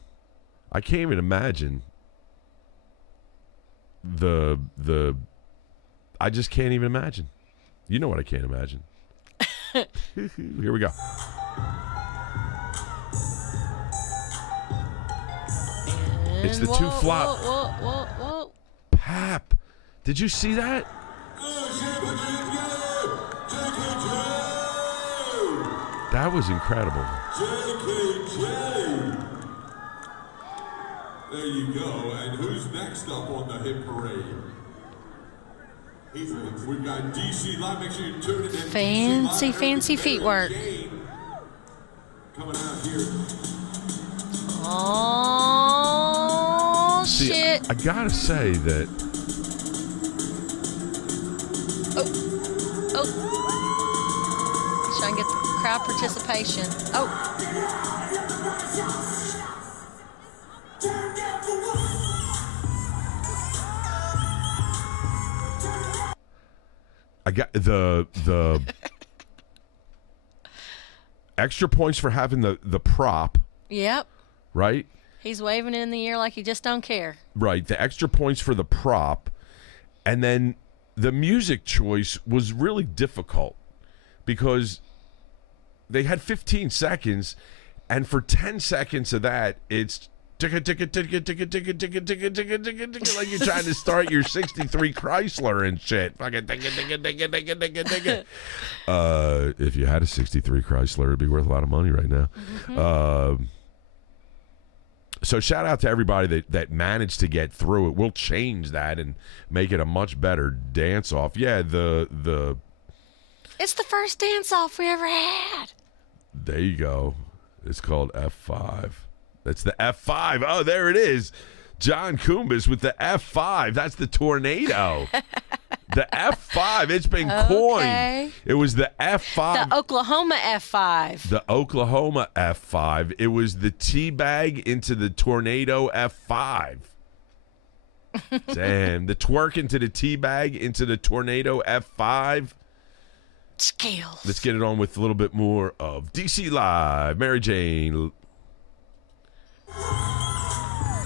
I can't even imagine I just can't even imagine. You know what I can't imagine. Here we go. It's the two flop. Whoa. Pap, did you see that? That was incredible. JKJ. There you go. And who's next up on the hit parade? We've got DC Live. Make sure you tune in. Fancy feet work. Coming out here. Oh, See, shit. I gotta say that. Oh. Trying to get the crowd participation. Oh. I got the extra points for having the prop, Yep. right? He's waving it in the air like he just don't care. Right. The extra points for the prop. And then the music choice was really difficult because they had 15 seconds, and for 10 seconds of that, it's like you're trying to start your 63 Chrysler and shit. If you had a 63 Chrysler, it'd be worth a lot of money right now. So shout out to everybody that managed to get through it. We'll change that and make it a much better dance off. Yeah, the It's the first dance off we ever had. there you go. It's called F5. That's the F5. Oh, there it is. John Kumbis with the F5. That's the tornado. The F5. It's been coined. It was the F5. The Oklahoma F5. The Oklahoma F5. It was the teabag into the tornado F5. Damn. The twerk into the teabag into the tornado F5. Skills. Let's get it on with a little bit more of DC Live. Mary Jane.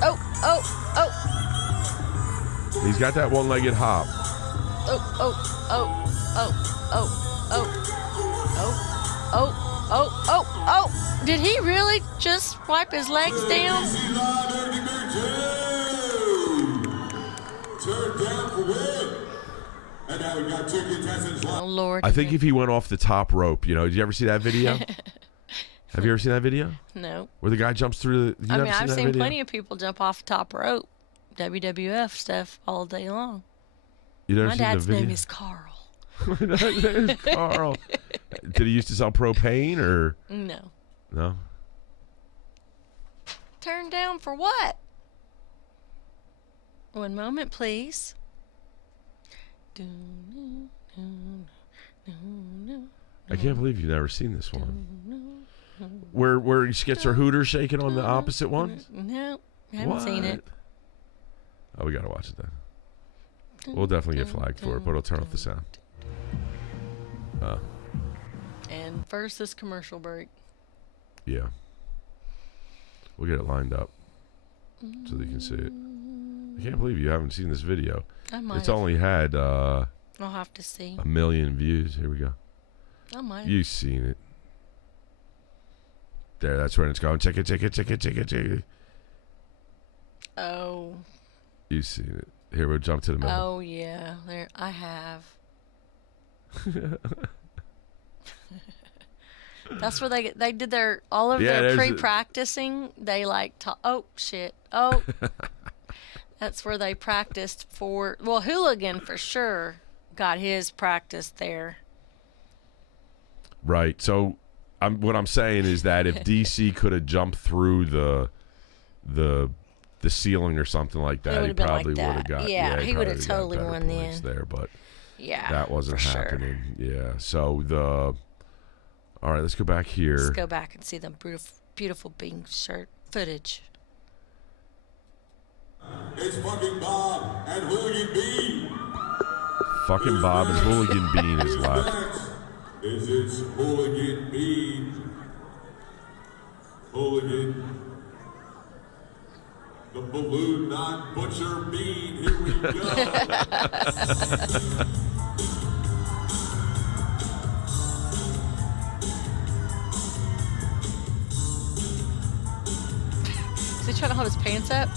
Oh. He's got that one-legged hop. Oh. Did he really just wipe his legs down? Turn down for win. And now we got two contestants left. Oh, Lord. I think if he went off the top rope, did you ever see that video? Have you ever seen that video? No. Where the guy jumps through the... I've seen plenty of people jump off the top rope. WWF stuff all day long. You never My seen the dad's video? name is Carl. My dad's name is Carl. Did he used to sell propane or... No. No? Turned down for what? One moment, please. I can't believe you've never seen this one. Where she gets her hooter shaking on the opposite one? No, I haven't seen it. Oh, we gotta watch it then. We'll definitely get flagged for it, but I'll turn off the sound. And first, this commercial break. Yeah. We'll get it lined up so that you can see it. I can't believe you haven't seen this video. I might It's have. only had I'll have to see. 1 million views. Here we go. I might have. You've seen it. There, that's where it's going. Check it. Oh. You've seen it. Here, we'll jump to the middle. Oh, yeah. There, I have. That's where they did their all of their pre-practicing. They oh shit. Oh. That's where they practiced for. Well, Hooligan for sure got his practice there. Right. So, what I'm saying is that if DC could have jumped through the ceiling or something like that, he probably would have got. Yeah, he would have got totally better won points then. there, but Yeah, that wasn't for happening. Sure. Yeah. So all right, let's go back here. Let's go back and see the beautiful bean shirt footage. It's fucking Bob and Hooligan Bean. Fucking Bob and Hooligan Bean is left. This is Hooligan Bean. Hooligan. The balloon knot butcher Bean. Here we go. Is he trying to hold his pants up?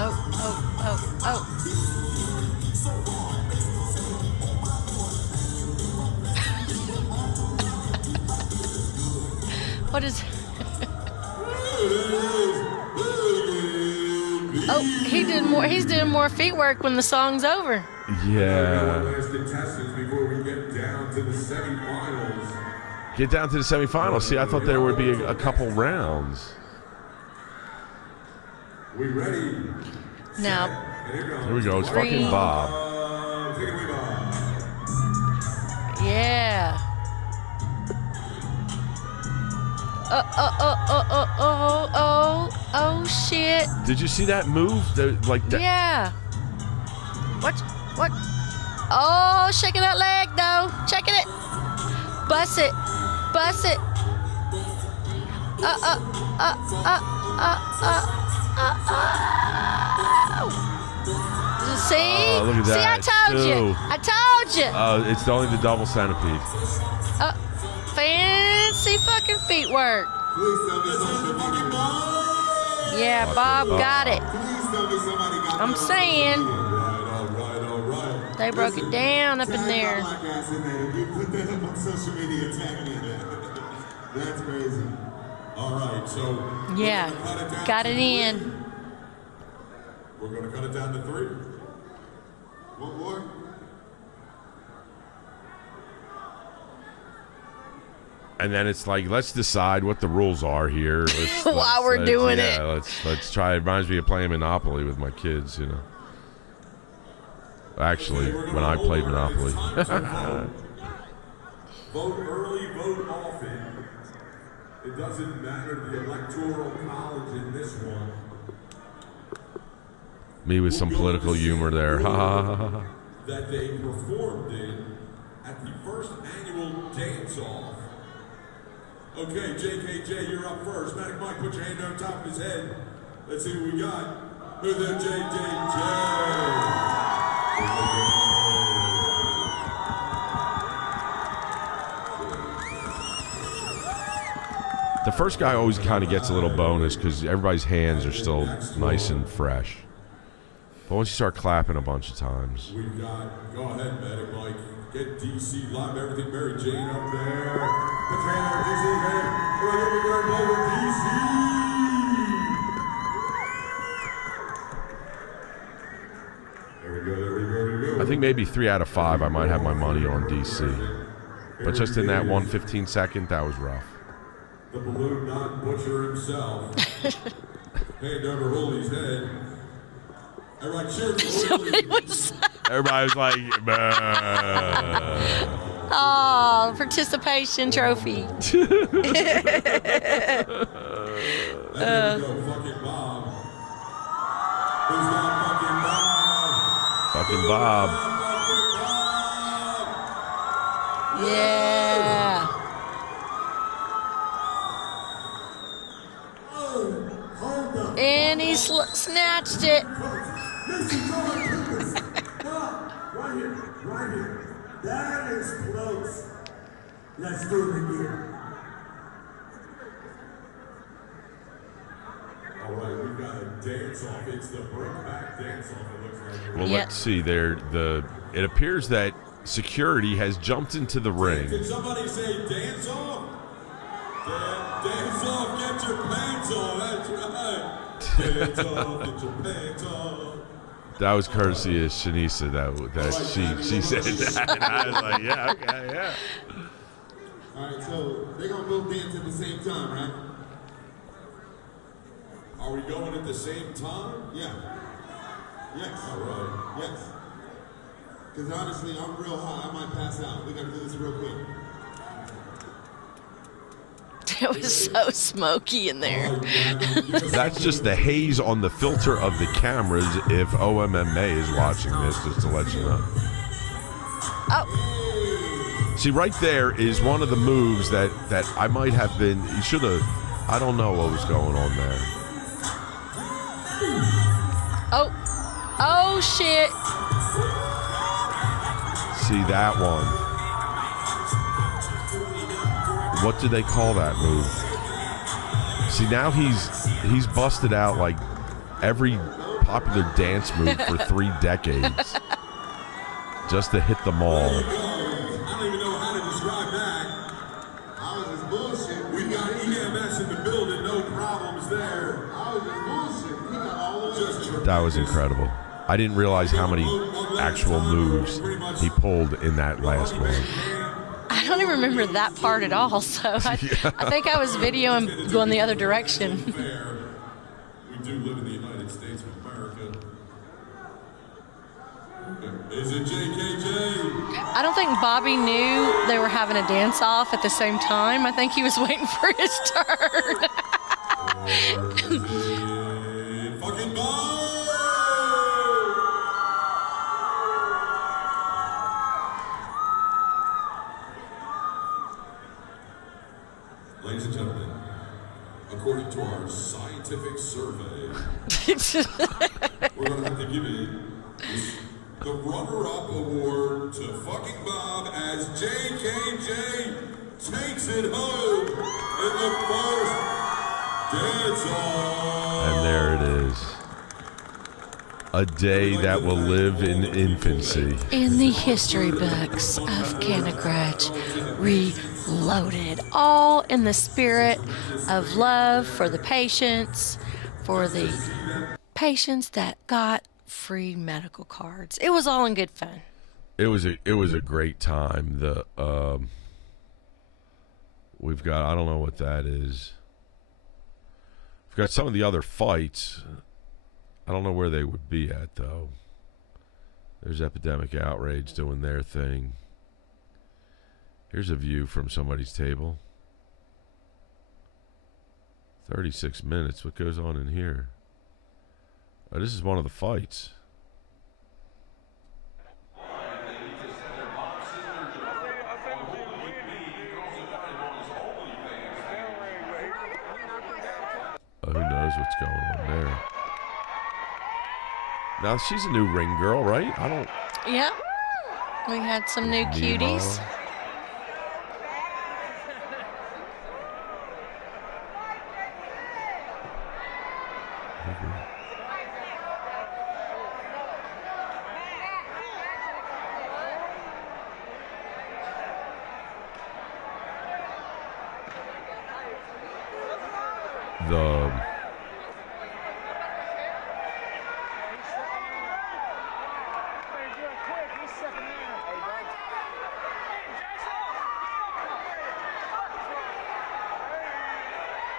Oh. What is... Oh, he's doing more feet work when the song's over. Yeah. Last contestants before we get down to the semifinals. Get down to the semifinals. See, I thought there would be a couple rounds. We ready? Now, Here we go. It's fucking Bob. Take it away, Bob. yeah. Oh, shit. Did you see that move? Yeah. What? Oh, shaking that leg though. Checking it. Bust it. Bust it. See? Oh, look at See, that. I told you. Two. I told you. It's only the double centipede. Fancy fucking feet work. Please tell me somebody got it. Yeah, Bob got it. Please tell me somebody got it. I'm saying. All right. They broke it down up in there. Tag my black ass in there. If you put that up on social media, tag me in there. That's crazy. All right, so Yeah, got it in. we're gonna cut it down to 3. One more. And then it's like, let's decide what the rules are here. While we're doing it. Let's try. It reminds me of playing Monopoly with my kids, you know. Actually, when I played Monopoly. Vote early, vote often. It doesn't matter the electoral college in this one. Me with some political humor there. That they performed in at the first annual dance-off. Okay, JKJ, you're up first. Matic Mike, put your hand on top of his head. Let's see what we got. Who's that JKJ? The first guy always kind of gets a little bonus because everybody's hands are still nice and fresh. But once you start clapping a bunch of times. We've got, go ahead, Matic Mike. Get DC live, everything. Mary Jane up there. The trainer, DC, hey. We're going to be over DC. There we go. I think maybe 3 out of 5 I might have my money on DC. But just in that 1 15-second, that was rough. The balloon knot butcher himself. Hand over Holy's head. Everybody cheer for Holy. Everybody was like, Oh, participation trophy. There we go, fucking Bob. Who's got fucking Bob? fucking Bob. Yeah. And he snatched it. Right here. That is close. Let's do it again. All right, we've got a dance-off. It's the Brokeback dance-off, it looks like. Well, Yep. let's see. It appears that security has jumped into the ring. Did somebody say dance-off? Dance off, get your pants on. That's right. Dance off, get your pants on. That was courtesy of Shanisa. That she said that. And I was like, yeah, okay, yeah. All right, so they're gonna both dance at the same time, right? Are we going at the same time? Yeah. Yes. All right. Yes. Because honestly, I'm real high. I might pass out. We gotta do this real quick. It was so smoky in there. That's just the haze on the filter of the cameras if OMMA is watching this, just to let you know. Oh, See, right there is one of the moves that I might have been, you should have, I don't know what was going on there. oh shit. See that one. What do they call that move? See, now he's busted out like every popular dance move for 3 decades just to hit them all. I don't even know how to describe that. I was just bullshit. We got EMS in the building, no problems there. I was just bullshit. He got all the way. That was incredible. I didn't realize how many actual moves he pulled in that last one. I don't even remember that part at all, so I think I was videoing going the other direction. We do live in the United States of America. Is it JKJ? I don't think Bobby knew they were having a dance-off at the same time. I think he was waiting for his turn. Fucking Bob! Ladies and gentlemen, according to our scientific survey, we're going to have to give it the runner-up award to fucking Bob as JKJ takes it home in the first dance-off. And there it is. A day that will live in infancy. In the history books of CannaGrudge Reloaded. All in the spirit of love for the patients that got free medical cards. It was all in good fun. It was a great time. We've got, I don't know what that is. We've got some of the other fights. I don't know where they would be at, though. There's Epidemic Outrage doing their thing. Here's a view from somebody's table. 36 minutes. What goes on in here? Oh, this is one of the fights. Oh, who knows what's going on there? Now, she's a new ring girl, right? I don't... Yep. We had some new cuties.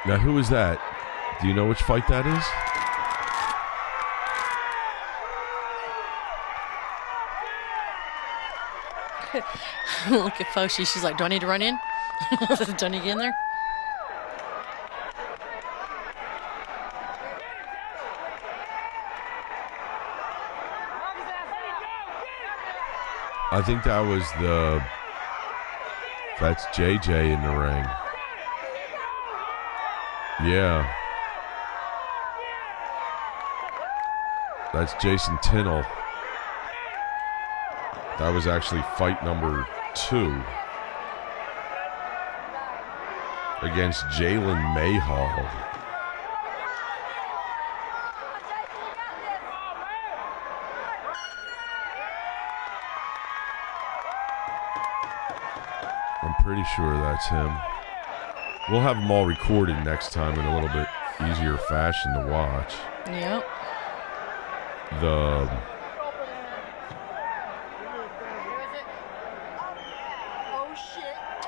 Now, who is that? Do you know which fight that is? Look at Foshi. She's like, do I need to run in? Do I need to get in there? I think that was that's JJ in the ring. Yeah. That's Jason Tinnell. That was actually fight number 2 against Jalen Mayhall. I'm pretty sure that's him. We'll have them all recorded next time in a little bit easier fashion to watch. Yep.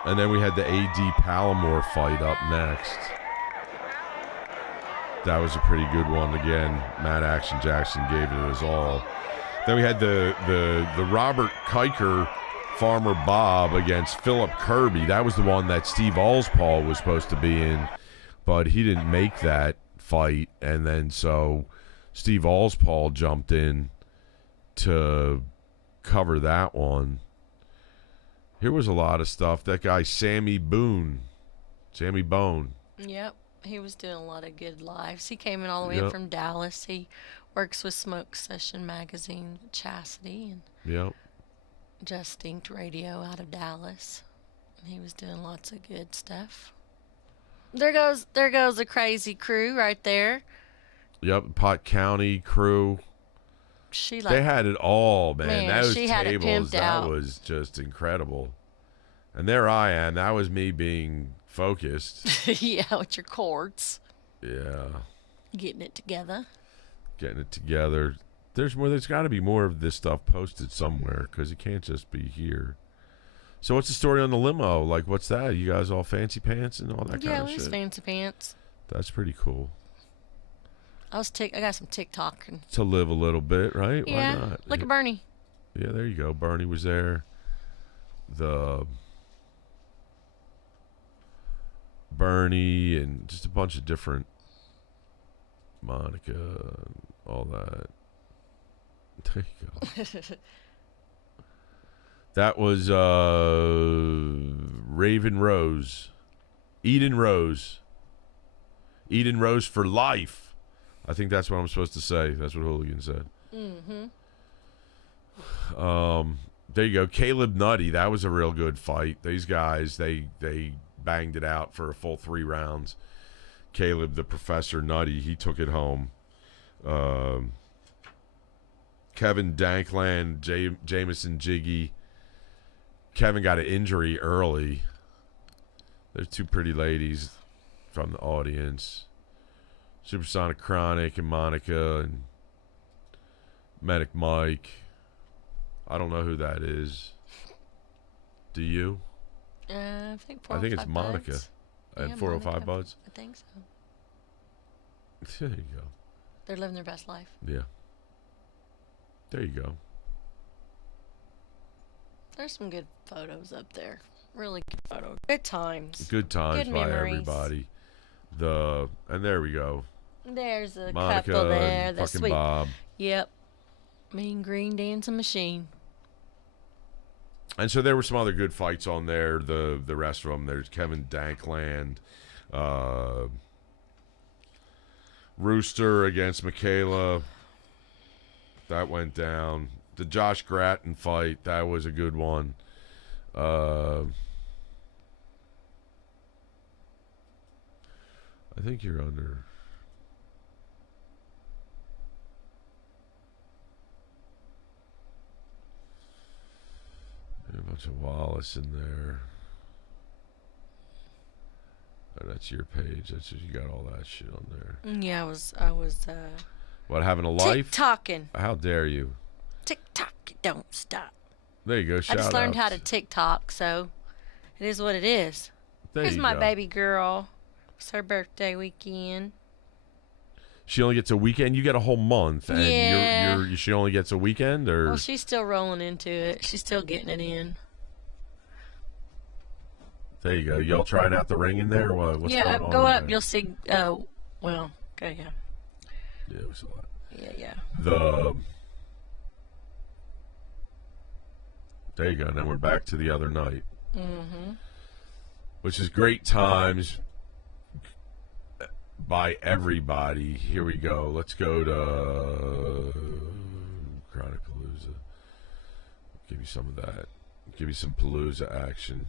And then we had the A.D. Palomore fight up next. That was a pretty good one. Again, Matt Action Jackson gave it his all. Then we had the Robert Kiker Farmer Bob against Philip Kirby. That was the one that Steve Allspaul was supposed to be in, but he didn't make that fight. And then so Steve Allspaul jumped in to cover that one. Here was a lot of stuff. That guy, Sammy Bone. Yep. He was doing a lot of good lives. He came in all the way from Dallas. He works with Smoke Session Magazine, Chastity, and Just Inked Radio out of Dallas. And he was doing lots of good stuff. There goes a crazy crew right there. Yep, Pot County crew. They had it all, man. Those tables, that was just incredible. And there I am. That was me being focused. Yeah, with your cords. Yeah. Getting it together. There's got to be more of this stuff posted somewhere because it can't just be here. So what's the story on the limo? Like, what's that? You guys all fancy pants and all that kind of shit? Yeah, we was fancy pants. That's pretty cool. I got some TikTok. To live a little bit, right? Yeah. Why not? Look at Bernie. Yeah, there you go. Bernie was there. Bernie and just a bunch of different Monica, all that. There you go. That was Raven Rose. Eden Rose. Eden Rose for life. I think that's what I'm supposed to say. That's what Hooligan said. Mm-hmm. There you go. Caleb Nutty. That was a real good fight. These guys, they banged it out for a full 3 rounds. Caleb, the Professor Nutty, he took it home. Kevin Dankland, Jameson Jiggy. Kevin got an injury early. There's 2 pretty ladies from the audience. Supersonic Chronic and Monica and Medic Mike. I don't know who that is. Do you? I think it's Monica. And 405 Buds? I think so. There you go. They're living their best life. Yeah. There you go. There's some good photos up there. Really good photos. Good times. Good times Good by memories. everybody. And there we go. There's a Monica couple there. and The fucking sweet. Bob. Yep. Mean Green Dancing Machine. And so there were some other good fights on there. The rest of them. There's Kevin Dankland. Rooster against Michaela. That went down. The Josh Gratton fight. That was a good one. I think you're under. A bunch of Wallace in there. Oh, that's your page. That's you got all that shit on there. Yeah, I was What, having a life? TikToking. How dare you? TikTok, don't stop. There you go. I just learned how to TikTok, so it is what it is. There Here's you my go. baby girl. It's her birthday weekend. She only gets a weekend. You get a whole month, and Yeah. she only gets a weekend, or Well, she's still rolling into it. She's still getting it in. there you go. Y'all trying out the ring in there, or what? What's Yeah, going on go in up. there? You'll see. Well, okay, yeah. Yeah, it was a lot. Yeah. There you go. Now we're back to the other night, Mm-hmm. which is great times by everybody. Here we go. Let's go to Chronicalooza. Give you some of that. Give you some Palooza action.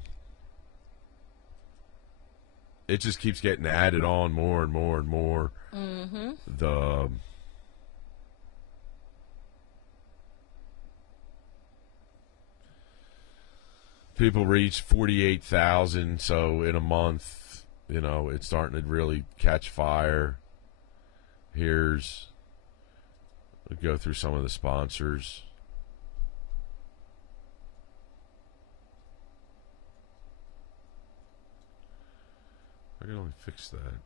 It just keeps getting added on more and more and more. Mm-hmm. People reach 48,000, so in a month, it's starting to really catch fire. We'll go through some of the sponsors. I can only fix that.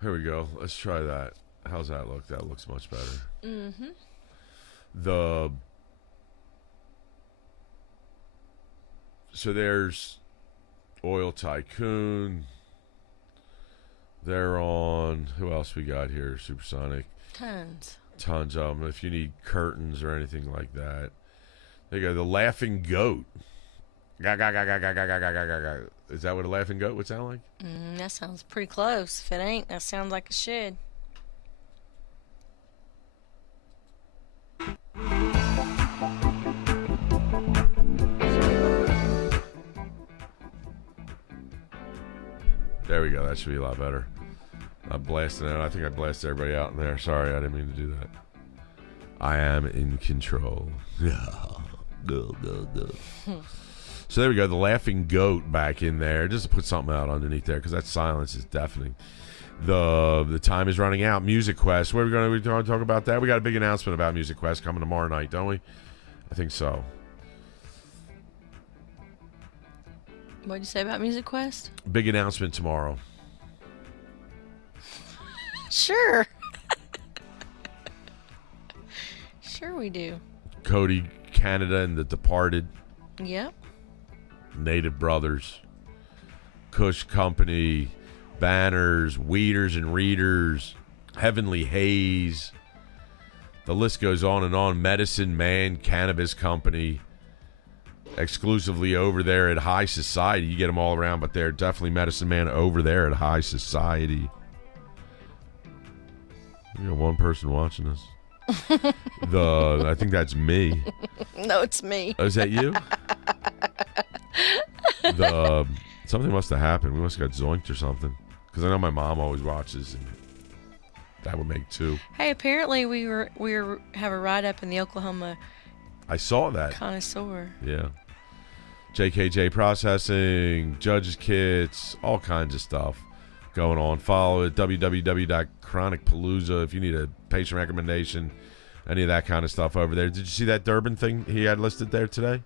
Here we go. Let's try that. How's that look? That looks much better. Mm-hmm. So there's Oil Tycoon. They're on. Who else we got here? Supersonic. Tons of them. If you need curtains or anything like that. There you go. The Laughing Goat. Ga, ga, ga, ga, ga, ga, ga, ga, ga, ga. Is that what a laughing goat would sound like? That sounds pretty close. If it ain't, that sounds like it should. There we go. That should be a lot better. I'm blasting it. I think I blasted everybody out in there. Sorry, I didn't mean to do that. I am in control. Yeah. Go. So there we go. The Laughing Goat back in there. Just to put something out underneath there because that silence is deafening. The time is running out. Music Quest. What are we going to talk about that? We got a big announcement about Music Quest coming tomorrow night, don't we? I think so. What'd you say about Music Quest? Big announcement tomorrow. Sure. Sure we do. Cody, Canada, and The Departed. Yep. Native Brothers. Kush Company. Banners. Weeders and Readers. Heavenly Haze. The list goes on and on. Medicine Man Cannabis Company. Exclusively over there at High Society. You get them all around, but they're definitely Medicine Man over there at High Society. We got one person watching us. I think that's me. No, it's me. Oh, is that you? Something must have happened. We must have got zoinked or something. Because I know my mom always watches, and that would make two. Hey, apparently we have a ride up in the Oklahoma. I saw that. Connoisseur. Yeah. JKJ Processing, Judges Kits, all kinds of stuff going on. Follow it, www.chronicpalooza, if you need a patient recommendation, any of that kind of stuff over there. Did you see that Durban thing he had listed there today?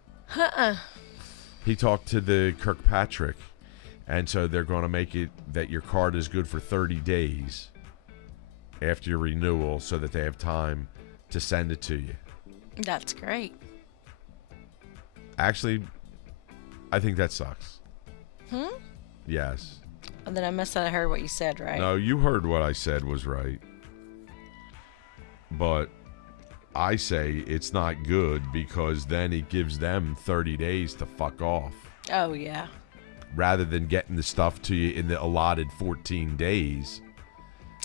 He talked to the Kirkpatrick, and so they're going to make it that your card is good for 30 days after your renewal so that they have time to send it to you. That's great. Actually, I think that sucks. Yes. And then I must have heard what you said, right? No, you heard what I said was right. But I say it's not good because then it gives them 30 days to fuck off. Oh, yeah. Rather than getting the stuff to you in the allotted 14 days.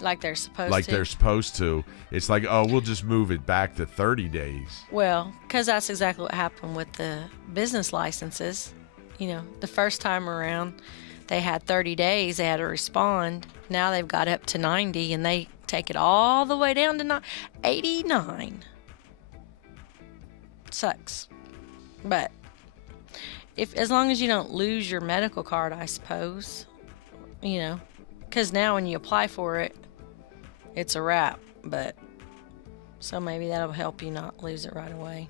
Like they're supposed Like to. they're supposed to. It's like, oh, we'll just move it back to 30 days. Well, because that's exactly what happened with the business licenses. You know, the first time around, they had 30 days. They had to respond. Now they've got up to 90, and they take it all the way down to 89. Sucks. But as long as you don't lose your medical card, I suppose, you know, because now when you apply for it, it's a wrap. But so maybe that'll help you not lose it right away.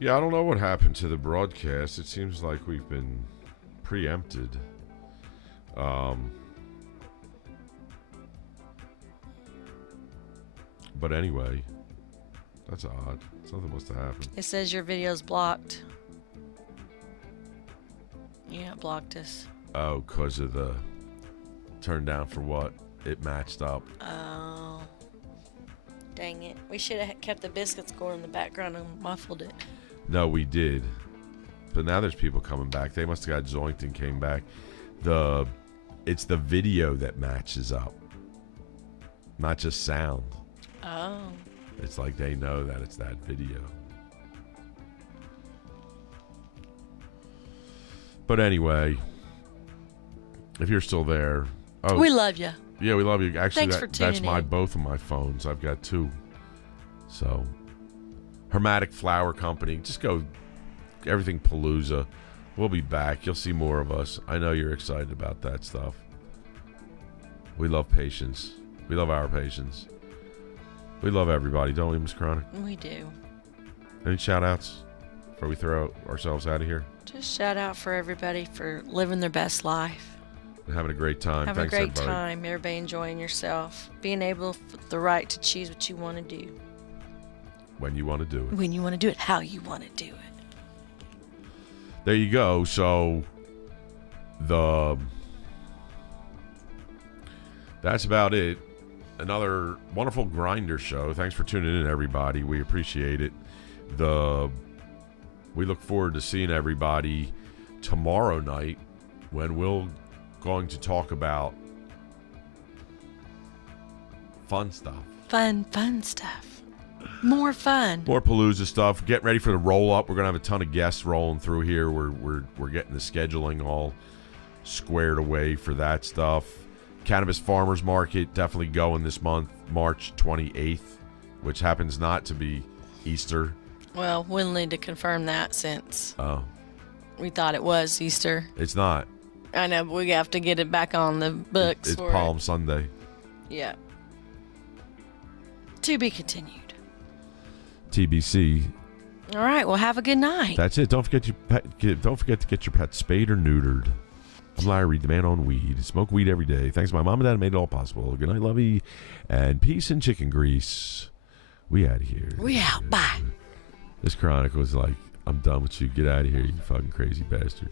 Yeah, I don't know what happened to the broadcast. It seems like we've been preempted. But anyway, that's odd. Something must have happened. It says your video's blocked. Yeah, it blocked us. Oh, because of the turn down for what? It matched up. Oh. Dang it. We should have kept the biscuits going in the background and muffled it. No, we did. But now there's people coming back. They must have got zoinked and came back. It's the video that matches up. Not just sound. Oh. It's like they know that it's that video. But anyway, if you're still there. Oh, we love you. Yeah, we love you. Actually, Thanks for tuning that's in. both of my phones. I've got two. So, Hermetic Flower Company. Just go everything Palooza. We'll be back. You'll see more of us. I know you're excited about that stuff. We love patients. We love our patients. We love everybody, don't we, Miss Chronic? We do. Any shout-outs before we throw ourselves out of here? Just shout out for everybody for living their best life. And having a great time. Having Thanks, a great everybody. time. Everybody enjoying yourself. Being able the right to choose what you want to do. When you want to do it. When you want to do it. How you want to do it. There you go. So, that's about it. Another wonderful Grinder show. Thanks for tuning in, everybody. We appreciate it. We look forward to seeing everybody tomorrow night when we're going to talk about fun stuff. Fun stuff. More fun. More Palooza stuff. Get ready for the roll up. We're gonna have a ton of guests rolling through here. We're getting the scheduling all squared away for that stuff. Cannabis Farmers Market definitely going this month, March 28th, which happens not to be Easter. Well, we'll need to confirm that since we thought it was Easter. It's not. I know, but we have to get it back on the books. It's for Palm Sunday. Yeah. To be continued. TBC. All right. Well, have a good night. That's it. Don't forget to get your pet spayed or neutered. I'm Larry Reed, the man on weed. Smoke weed every day. Thanks to my mom and dad who made it all possible. Good night, lovey. And peace and chicken grease. We out of here. We out. Bye. This chronicle was like, I'm done with you. Get out of here, you fucking crazy bastard.